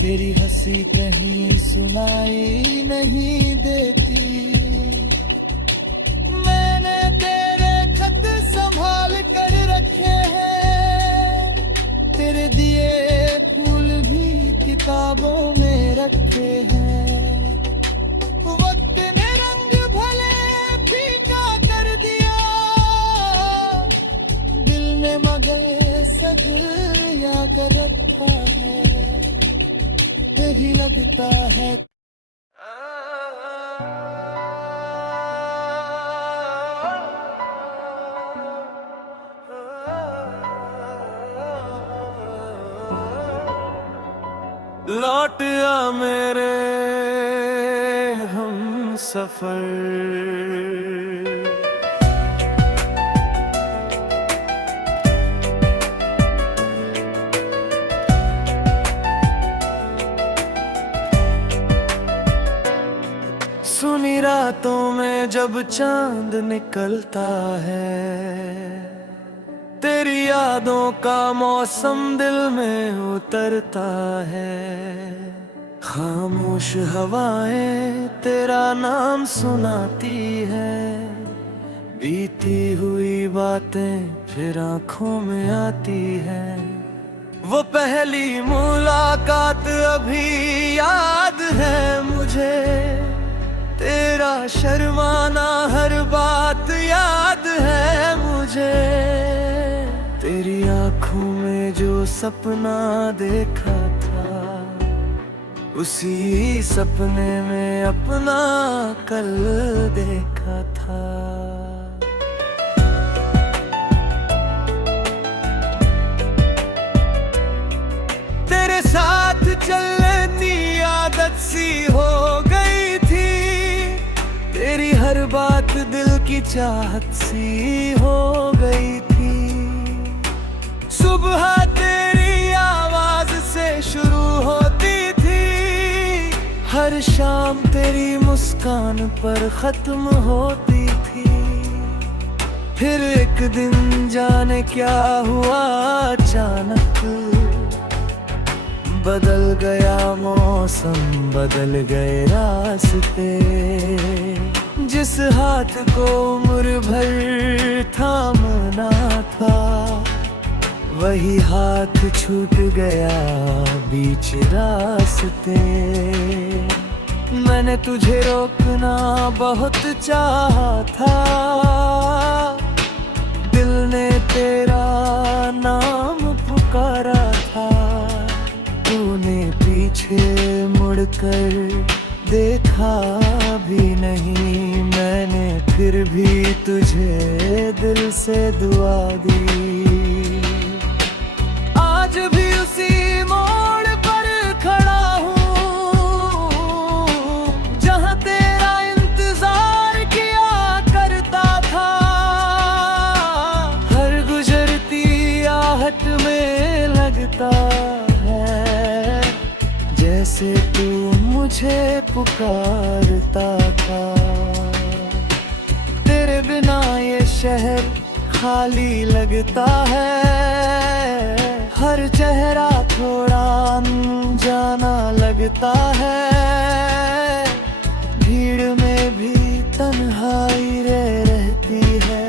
तेरी हंसी कहीं सुनाई नहीं देती। मैंने तेरे खत संभाल कर रखे हैं, तेरे दिए फूल भी किताबों में रखे हैं। वक्त ने रंग भले फीका कर दिया, दिल ने मगर सजया कर रखा है। यही लगता है लौट आ मेरे हम सफर। सुनी रातों में जब चांद निकलता है, तेरी यादों का मौसम दिल में उतरता है। खामोश हवाएं तेरा नाम सुनाती है, बीती हुई बातें फिर आंखों में आती है। वो पहली मुलाकात अभी याद है मुझे, तेरा शर्माना हर बात याद है मुझे। तेरी आँखों में जो सपना देखा था, उसी सपने में अपना कल देखा था। तेरे साथ चलने आदत सी हो गई थी, तेरी हर बात दिल की चाहत सी हो गई थी। सुबह तेरी आवाज से शुरू होती थी, हर शाम तेरी मुस्कान पर खत्म होती थी। फिर एक दिन जाने क्या हुआ अचानक, बदल गया मौसम, बदल गए रास्ते। जिस हाथ को उम्र भर थामना था, वही हाथ छूट गया बीच रास्ते। मैंने तुझे रोकना बहुत चाहा था, दिल ने तेरा नाम पुकारा था। तूने पीछे मुड़कर देखा भी नहीं, मैंने फिर भी तुझे दिल से दुआ दी। आज भी उसी मोड़ पर खड़ा हूँ, जहाँ तेरा इंतजार किया करता था। हर गुजरती आहट में लगता है, जैसे तू मुझे पुकारता था। तेरे बिना ये शहर खाली लगता है, हर चेहरा थोड़ा अनजाना लगता है। भीड़ में भी तन्हाई रहती है,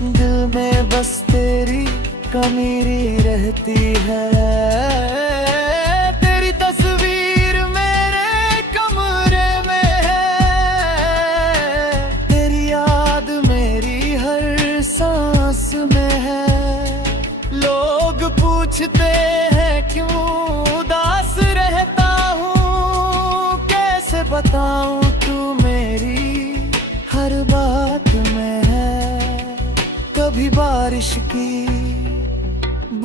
दिल में बस तेरी कमीरी रहती है। तेरी तस्वीर मेरे कमरे में है, तेरी याद मेरी हर सांस में है। लोग पूछते हैं क्यों उदास रहता हूँ, कैसे बताऊँ तू मेरी हर बात में है। कभी बारिश की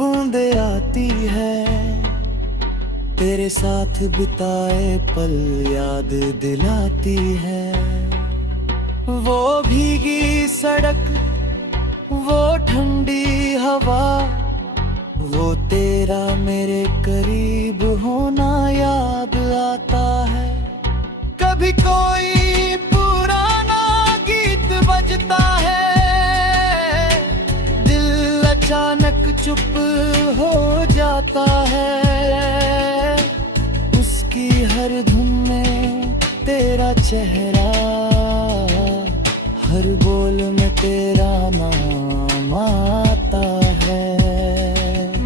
बूंदे आती है, तेरे साथ बिताए पल याद दिलाती है। वो भीगी सड़क, वो ठंडी हवा, वो तेरा मेरे करीब होना याद आता है। कभी कोई पुराना गीत बजता है, दिल अचानक चुप हो जाता है। उसकी हर धुन में तेरा चेहरा, हर बोल में तेरा नाम आता है।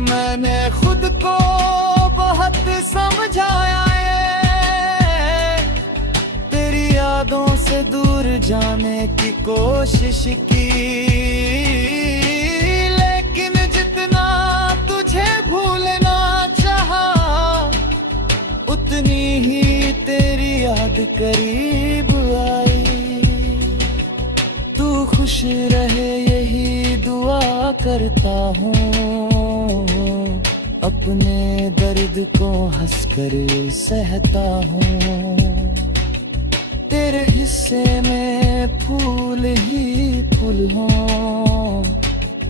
मैंने खुद को बहुत समझाया है, तेरी यादों से दूर जाने की कोशिश की, लेकिन जितना तुझे भूलना चाहा, उतनी ही तेरी याद करीब आई। तू खुश रहे यही दुआ करता हूँ, अपने दर्द को हंसकर सहता हूँ। तेरे हिस्से में फूल ही फूल हों,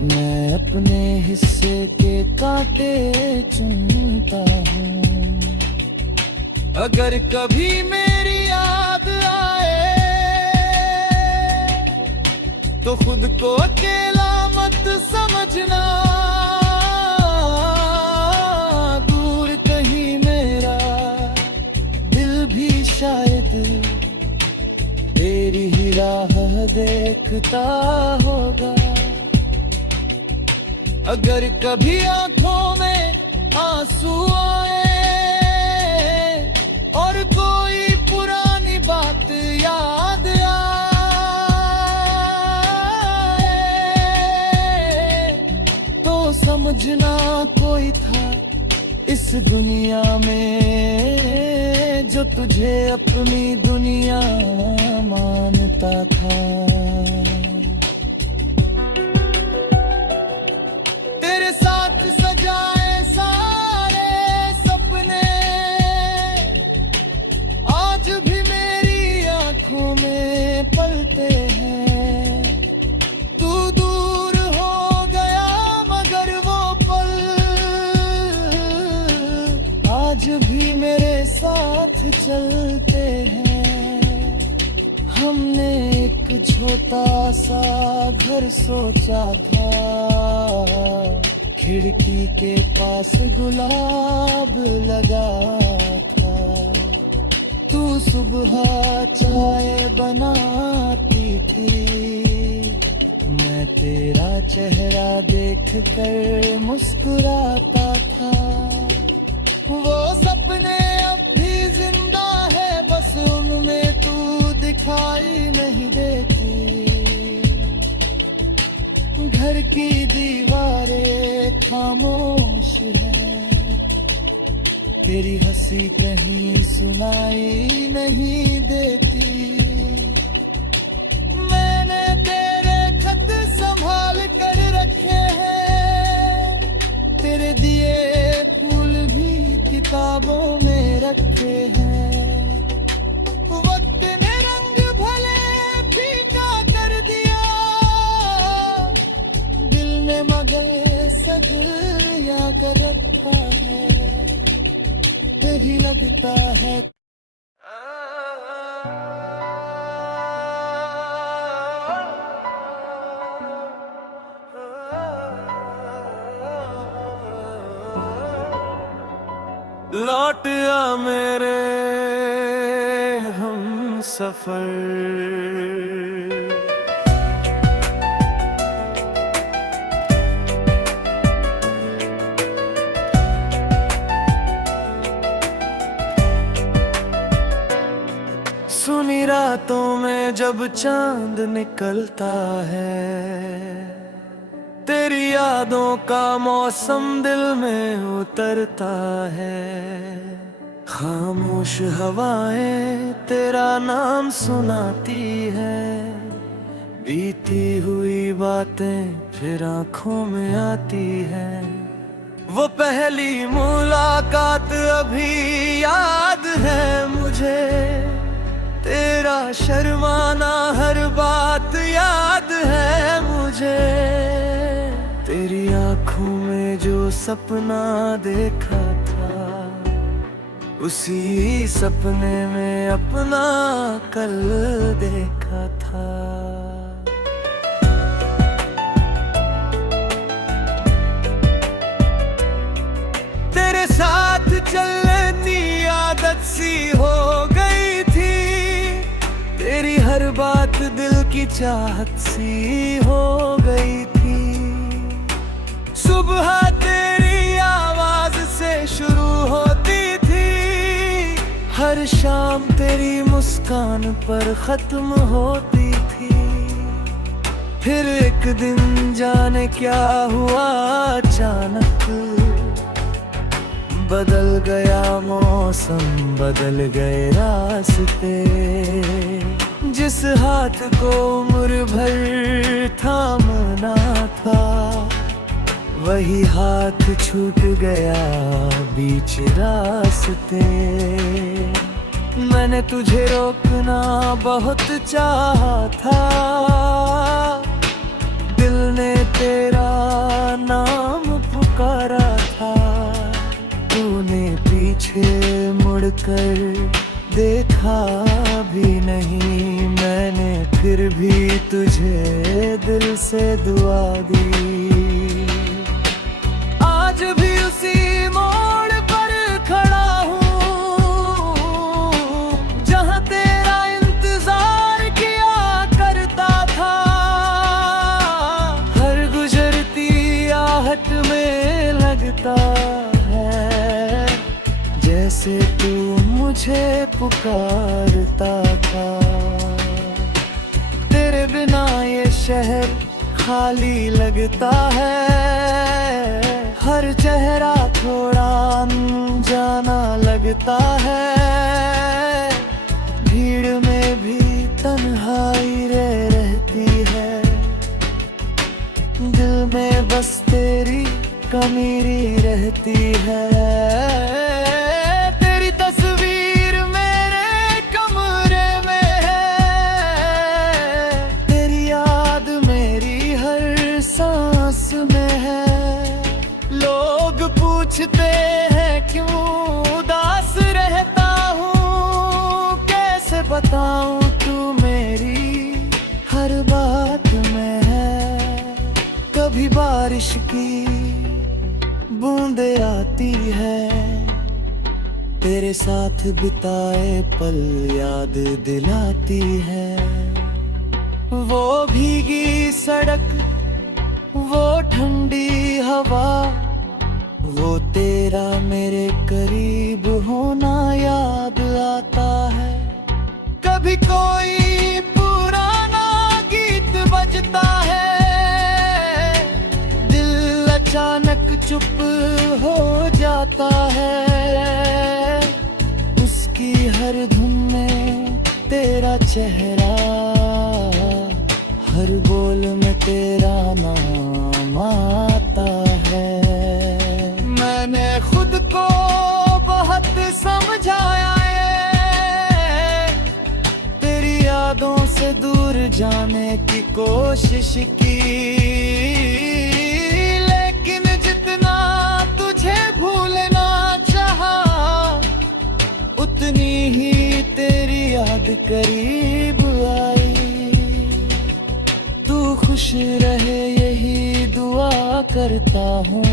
मैं अपने हिस्से के कांटे चुनता हूँ। अगर कभी मेरी याद आए तो खुद को अकेला मत समझना, दूर कहीं मेरा दिल भी शायद तेरी ही राह देखता होगा। अगर कभी आंखों में आंसू आए और कोई पुरानी बात याद समझना कोई था इस दुनिया में जो तुझे अपनी दुनिया मानता था। तेरे साथ सजाए सारे सपने आज भी मेरी आंखों में पलते हैं। तू दूर हो गया मगर वो पल आज भी मेरे साथ चलते हैं। हमने एक छोटा सा घर सोचा था, खिड़की के पास गुलाब लगा था। तू सुबह चाय बनाती थी, मैं तेरा चेहरा देखकर मुस्कुराता था। वो सपने अब भी जिंदा है, बस उनमें तू दिखाई नहीं देती। घर की दीवारें खामोश है, तेरी हंसी कहीं सुनाई नहीं देती। मैंने तेरे खत संभाल कर रखे हैं, तेरे दिए फूल भी किताबों में रखे हैं। वक्त ने रंग भले फीका कर दिया, दिल ने मगर सजया कर रखा है। यही लगता है लौट आ मेरे हम सफर। सुनी रातों में जब चांद निकलता है, तेरी यादों का मौसम दिल में उतरता है। खामोश हवाएं तेरा नाम सुनाती है, बीती हुई बातें फिर आंखों में आती है। वो पहली मुलाकात अभी याद है मुझे, तेरा शर्माना हर बात याद है मुझे। तेरी आंखों में जो सपना देखा था, उसी सपने में अपना कल देखा था। तेरे साथ चलने आदत सी हो गई थी, तेरी हर बात दिल की चाहत सी हो गई थी। सुबह तेरी आवाज से शुरू होती थी, हर शाम तेरी मुस्कान पर खत्म होती थी। फिर एक दिन जाने क्या हुआ अचानक, बदल गया मौसम, बदल गए रास्ते। जिस हाथ को उम्र भर थामना था, वही हाथ छूट गया बीच रास्ते। मैंने तुझे रोकना बहुत चाहा था, दिल ने तेरा नाम पुकारा था। तूने पीछे मुड़कर देखा भी नहीं, मैंने फिर भी तुझे दिल से दुआ दी। आज भी उसी मोड़ पर खड़ा हूँ, जहाँ तेरा इंतजार किया करता था। हर गुजरती आहट में लगता है, जैसे तू मुझे पुकारता था। तेरे बिना ये शहर खाली लगता है, हर चेहरा थोड़ा अनजाना लगता है। भीड़ में भी तन्हाई रहती है, दिल में बस तेरी कमीरी रहती है। तेरी तस्वीर मेरे कमरे में है, तेरी याद मेरी हर सांस में है। लोग पूछते हैं क्यों उदास रहता हूँ, कैसे बताऊँ तू मेरी हर बात में है। कभी बारिश की बूंदे आती है, तेरे साथ बिताए पल याद दिलाती है। वो भीगी सड़क, वो ठंडी हवा, वो तेरा मेरे करीब होना याद आता है। कभी कोई पुराना गीत बजता है, दिल अचानक चुप हो जाता है। उसकी हर धुन में तेरा चेहरा, हर बोल में तेरा नाम आता है। मैंने खुद को बहुत समझाया है, तेरी यादों से दूर जाने की कोशिश की। उतनी ही तेरी याद करीब आई। तू खुश रहे यही दुआ करता हूँ,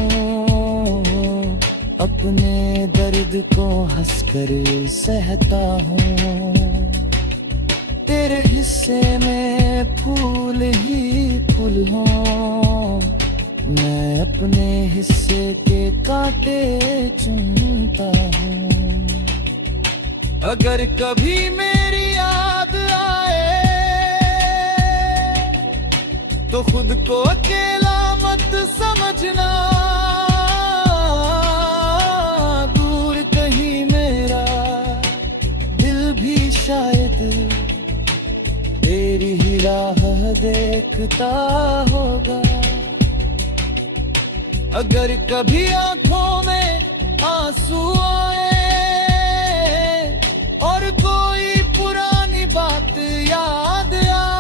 अपने दर्द को हंसकर सहता हूँ। तेरे हिस्से में फूल ही फूल हों, मैं अपने हिस्से के कांटे चुनता हूँ। अगर कभी मेरी याद आए, तो खुद को अकेला मत समझना। दूर कहीं मेरा दिल भी शायद तेरी ही राह देखता होगा। अगर कभी आंखों में आंसू आए और कोई पुरानी बात याद आए,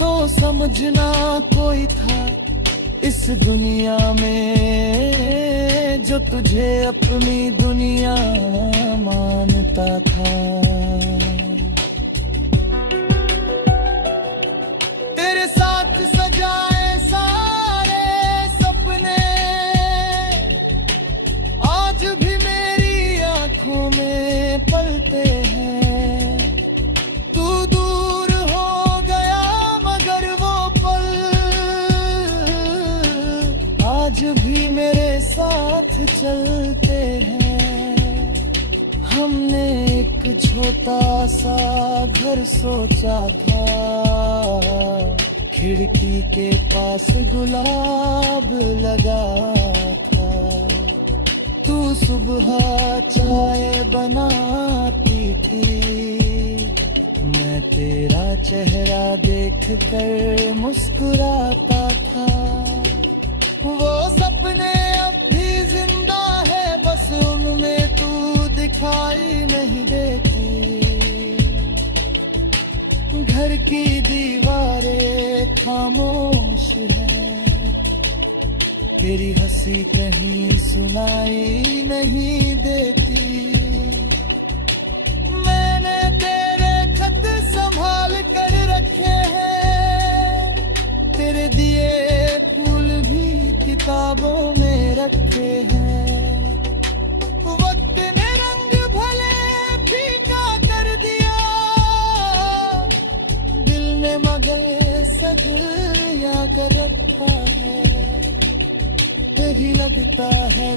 तो समझना कोई था इस दुनिया में जो तुझे अपनी दुनिया मानता था। तेरे साथ सजाए सारे सपने आज भी मेरी आंखों में पलते हैं। तू दूर हो गया मगर वो पल आज भी मेरे साथ चलते हैं। हमने एक छोटा सा घर सोचा था, खिड़की के पास गुलाब लगा था। तू सुबह चाय बनाती थी, मैं तेरा चेहरा देखकर मुस्कुराता था। वो सपने अब भी जिंदा है, बस उनमें तू दिखाई नहीं देती। घर की दीवारें खामोश है, तेरी हंसी कहीं सुनाई नहीं देती। मैंने तेरे खत संभाल कर रखे हैं, तेरे दिए फूल भी किताबों में रखे हैं। वक्त ने रंग भले फीका कर दिया, दिल ने मगर सजा कर रखा है। यही लगता है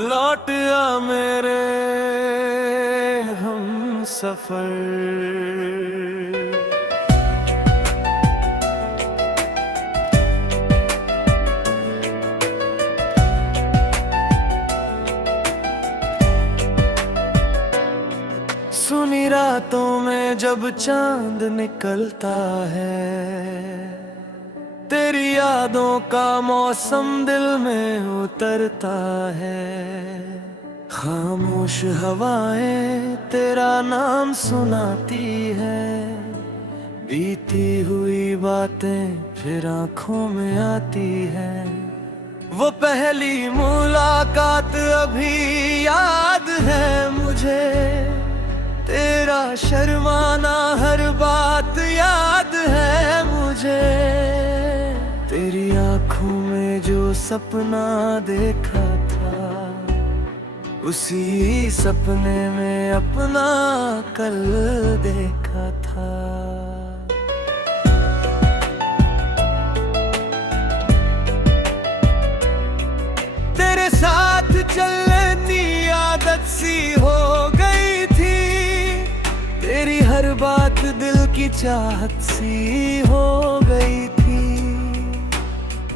लौट आ मेरे हम सफर। सुनी रातों में जब चांद निकलता है, तेरी यादों का मौसम दिल में उतरता है। खामोश हवाएं तेरा नाम सुनाती है, बीती हुई बातें फिर आंखों में आती है। वो पहली मुलाकात अभी याद है मुझे, तेरा शर्माना हर बात याद है मुझे। तेरी आंखों में जो सपना देखा था, उसी सपने में अपना कल देखा था। तेरे साथ चलने की आदत सी हो गई थी, तेरी हर बात दिल की चाहत सी हो गई थी।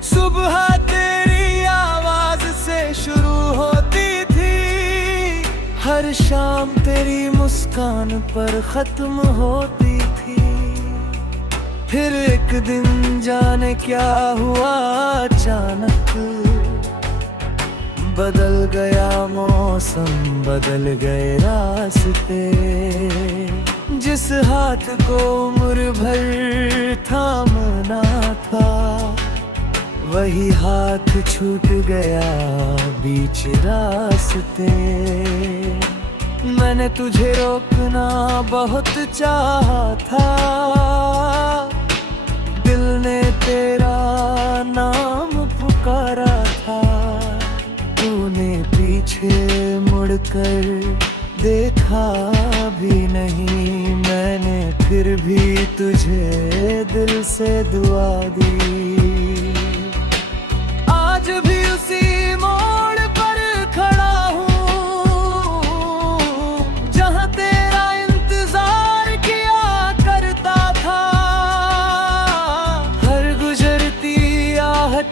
सुबह तेरी आवाज से शुरू होती थी, हर शाम तेरी मुस्कान पर खत्म होती थी। फिर एक दिन जाने क्या हुआ अचानक, बदल गया मौसम, बदल गए रास्ते। जिस हाथ को उम्र भर थामना था, वही हाथ छूट गया बीच रास्ते। मैंने तुझे रोकना बहुत चाहा था, दिल ने तेरा नाम पुकारा था। तूने पीछे मुड़कर देखा भी नहीं, मैंने फिर भी तुझे दिल से दुआ दी। आज भी उसी मोड़ पर खड़ा हूँ, जहाँ तेरा इंतजार किया करता था। हर गुजरती आहट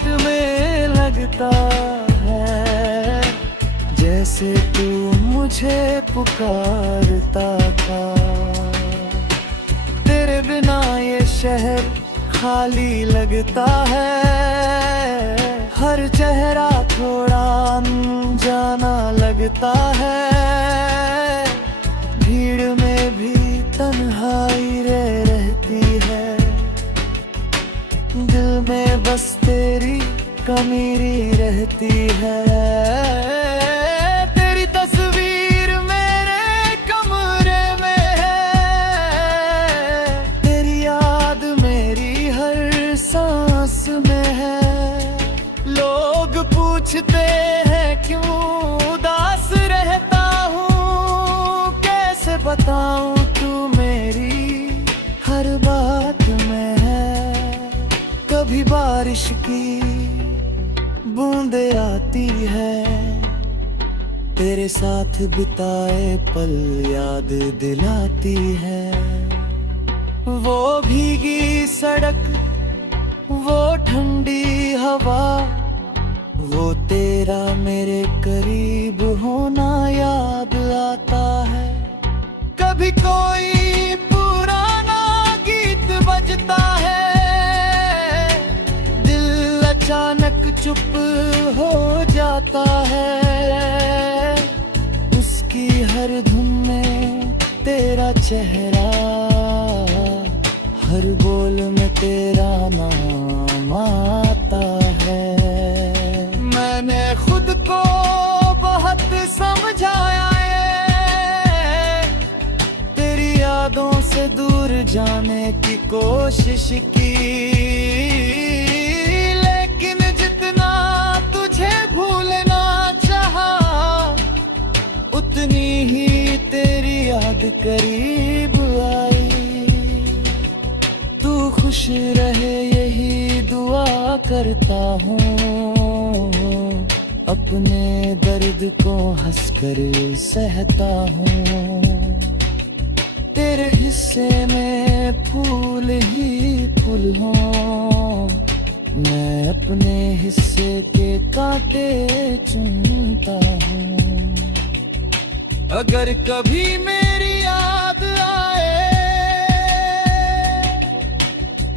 तुझे पुकारता था। तेरे बिना ये शहर खाली लगता है, हर चेहरा थोड़ा अनजाना लगता है। भीड़ में भी तन्हाई रहती है, दिल में बस तेरी कमीरी रहती है। तेरी तस्वीर मेरे कमरे में है, तेरी याद मेरी हर सांस में है। लोग पूछते हैं क्यों उदास रहता हूँ, कैसे बताऊँ तू मेरी हर बात में है। कभी बारिश की बूंदे आती है, तेरे साथ बिताए पल याद दिलाती है। वो भीगी सड़क, वो ठंडी हवा, वो तेरा मेरे करीब होना याद आता है। कभी कोई पुराना गीत बजता है, दिल अचानक चुप हो जाता है। उसकी हर धुन में तेरा चेहरा, हर बोल में तेरा नाम आता है। मैंने खुद को बहुत समझाया है, तेरी यादों से दूर जाने की कोशिश की। उतनी ही तेरी याद करीब आई। तू खुश रहे यही दुआ करता हूँ, अपने दर्द को हंसकर सहता हूँ। तेरे हिस्से में फूल ही फूल हों, मैं अपने हिस्से के कांटे चुनता हूँ। अगर कभी मेरी याद आए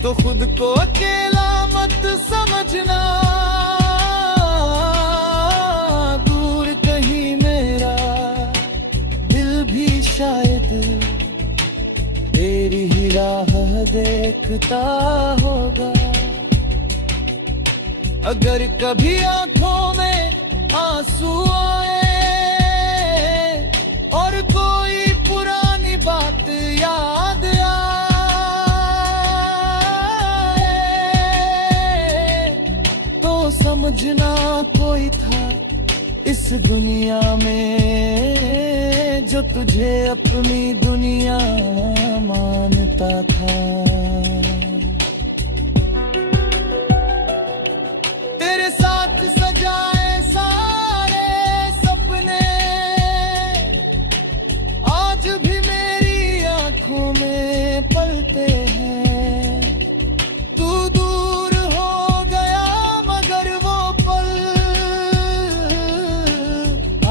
तो खुद को अकेला मत समझना। दूर कहीं मेरा दिल भी शायद तेरी ही राह देखता होगा। अगर कभी आंखों में आंसू आए और कोई पुरानी बात याद आए, तो समझना कोई था इस दुनिया में जो तुझे अपनी दुनिया मानता था। तेरे साथ सजाए सारे सपने आज भी मेरी आंखों में पलते हैं। तू दूर हो गया मगर वो पल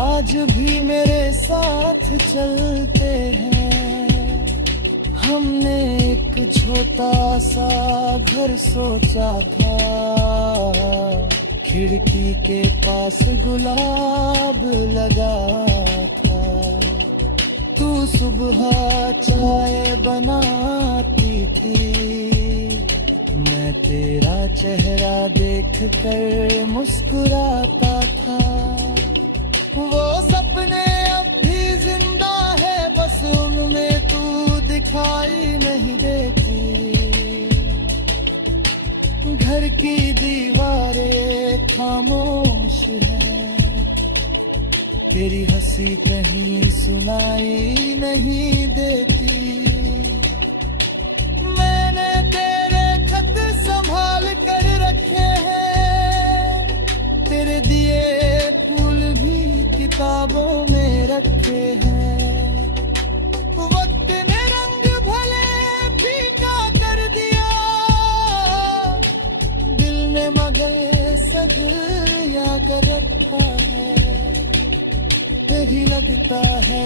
आज भी मेरे साथ चलते हैं। हमने एक छोटा सा घर सोचा था, खिड़की के पास गुलाब लगा था। तू सुबह चाय बनाती थी, मैं तेरा चेहरा देखकर मुस्कुराता था। वो सपने अब भी जिंदा है, बस उनमें तू दिखाई नहीं देती। घर की दीवारें खामोश है, तेरी हंसी कहीं सुनाई नहीं देती। मैंने तेरे खत संभाल कर रखे हैं, तेरे दिए फूल भी किताबों में रखे हैं। वक्त ने रंग भले फीका कर दिया, दिल ने मगर सजा कर रखा है। भी लगता है।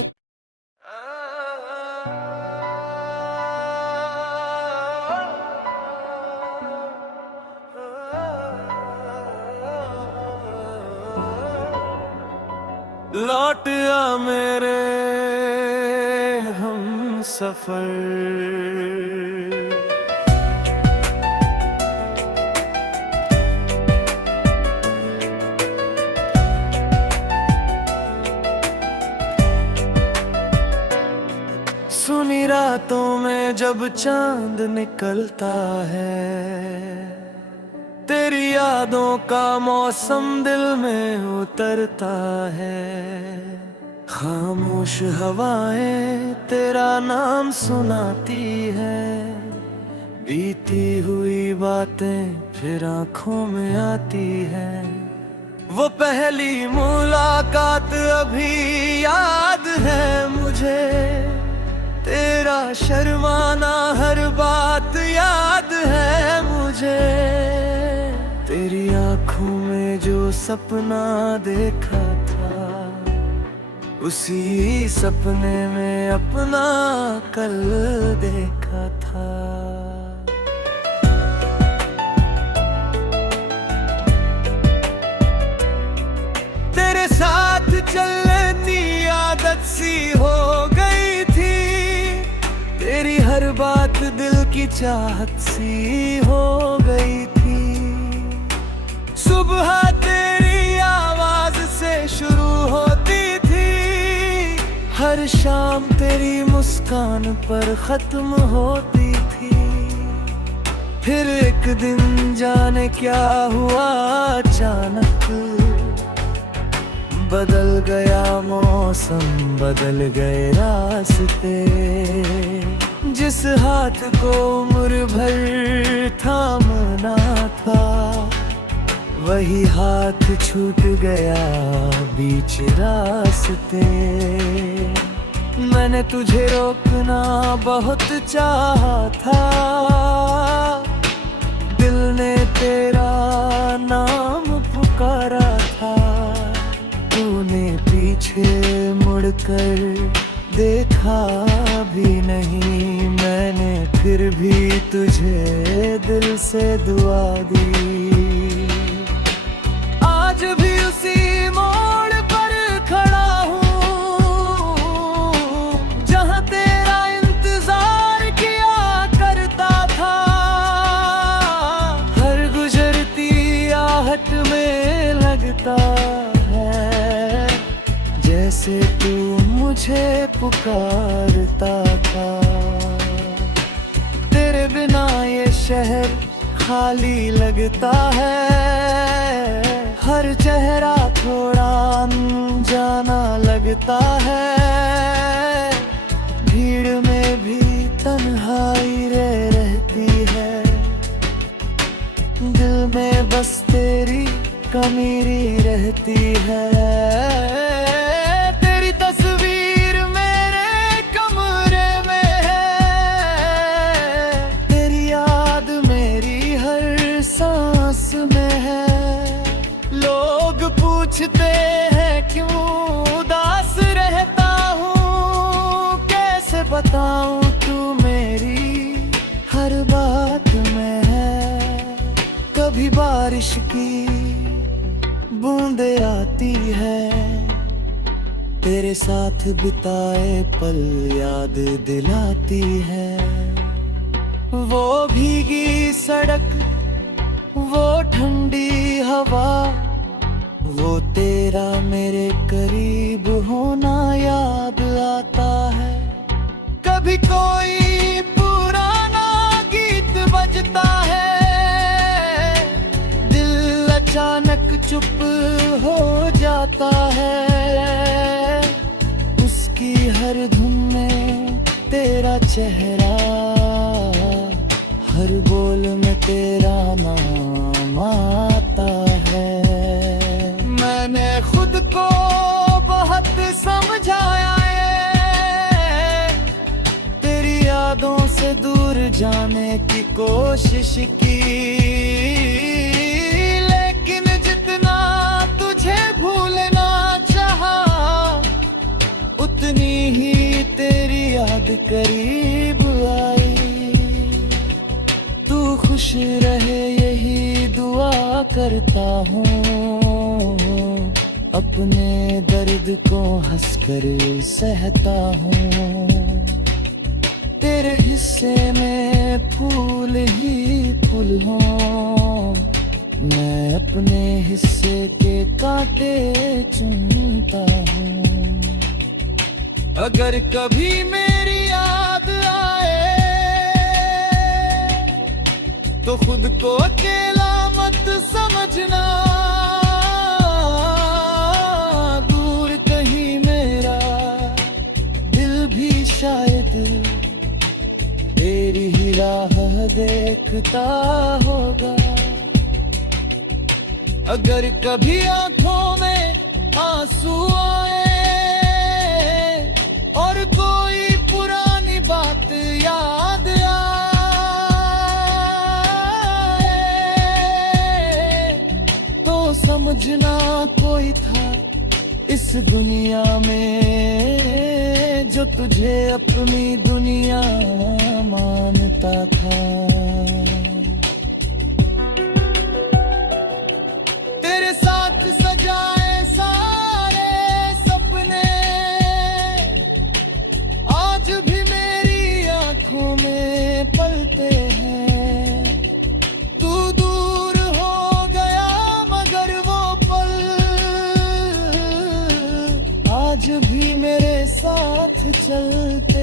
लौट आ मेरे हम सफर, सुनी रातों में जब चांद निकलता है, तेरी यादों का मौसम दिल में उतरता है। खामोश हवाएं तेरा नाम सुनाती है, बीती हुई बातें फिर आंखों में आती है। वो पहली मुलाकात अभी याद है मुझे, तेरा शर्माना हर बात याद है मुझे। तेरी आँखों में जो सपना देखा था, उसी सपने में अपना कल देखा था। तेरे साथ चलने की आदत सी हो गई थी, तेरी हर बात दिल की चाहत सी हो गई थी। सुबह तेरी आवाज से शुरू होती थी, हर शाम तेरी मुस्कान पर खत्म होती थी। फिर एक दिन जाने क्या हुआ अचानक, बदल गया मौसम, बदल गए रास्ते। जिस हाथ को उम्र भर थामना था, वही हाथ छूट गया बीच रास्ते। मैंने तुझे रोकना बहुत चाहा था, दिल ने तेरा नाम पुकारा था। तूने पीछे मुड़कर देखा भी नहीं, मैंने फिर भी तुझे दिल से दुआ दी। आज भी उसी मोड़ पर खड़ा हूँ, जहाँ तेरा इंतजार किया करता था। हर गुजरती आहट में लगता है, जैसे तू मुझे पुकारता था। तेरे बिना ये शहर खाली लगता है, हर चेहरा थोड़ा अनजाना लगता है। भीड़ में भी तन्हाई रहती है, दिल में बस तेरी कमीरी रहती है। तेरी तस्वीर मेरे कमरे में है, तेरी याद मेरी हर सांस में है। लोग पूछते हैं क्यों उदास रहता हूँ, कैसे बताऊँ तू मेरी हर बात में है। कभी बारिश की बूंदें आती है, तेरे साथ बिताए पल याद दिलाती है। वो भीगी सड़क, वो ठंडी हवा, वो तेरा मेरे करीब होना याद आता है। कभी कोई पुराना गीत बजता है, दिल अचानक चुप हो जाता है। उसकी हर धुन में तेरा चेहरा, हर बोल में तेरा नाम आता है। मैंने खुद को बहुत समझाया है, तेरी यादों से दूर जाने की कोशिश की, लेकिन जितना तुझे भूलना चाहा, जितनी ही तेरी याद करीब आई, तू खुश रहे यही दुआ करता हूँ। अपने दर्द को हंसकर सहता हूँ। तेरे हिस्से में फूल ही फूल हों, मैं अपने हिस्से के कांटे चुनता हूँ। अगर कभी मेरी याद आए तो खुद को अकेला मत समझना। दूर कहीं मेरा दिल भी शायद तेरी ही राह देखता होगा। अगर कभी आंखों में आंसू आए और कोई पुरानी बात याद आए, तो समझना कोई था इस दुनिया में जो तुझे अपनी दुनिया मानता था। तेरे साथ सजाए सारे सपने आज भी मेरी आंखों में पलते हैं। तू दूर हो गया मगर वो पल आज भी मेरे साथ चलते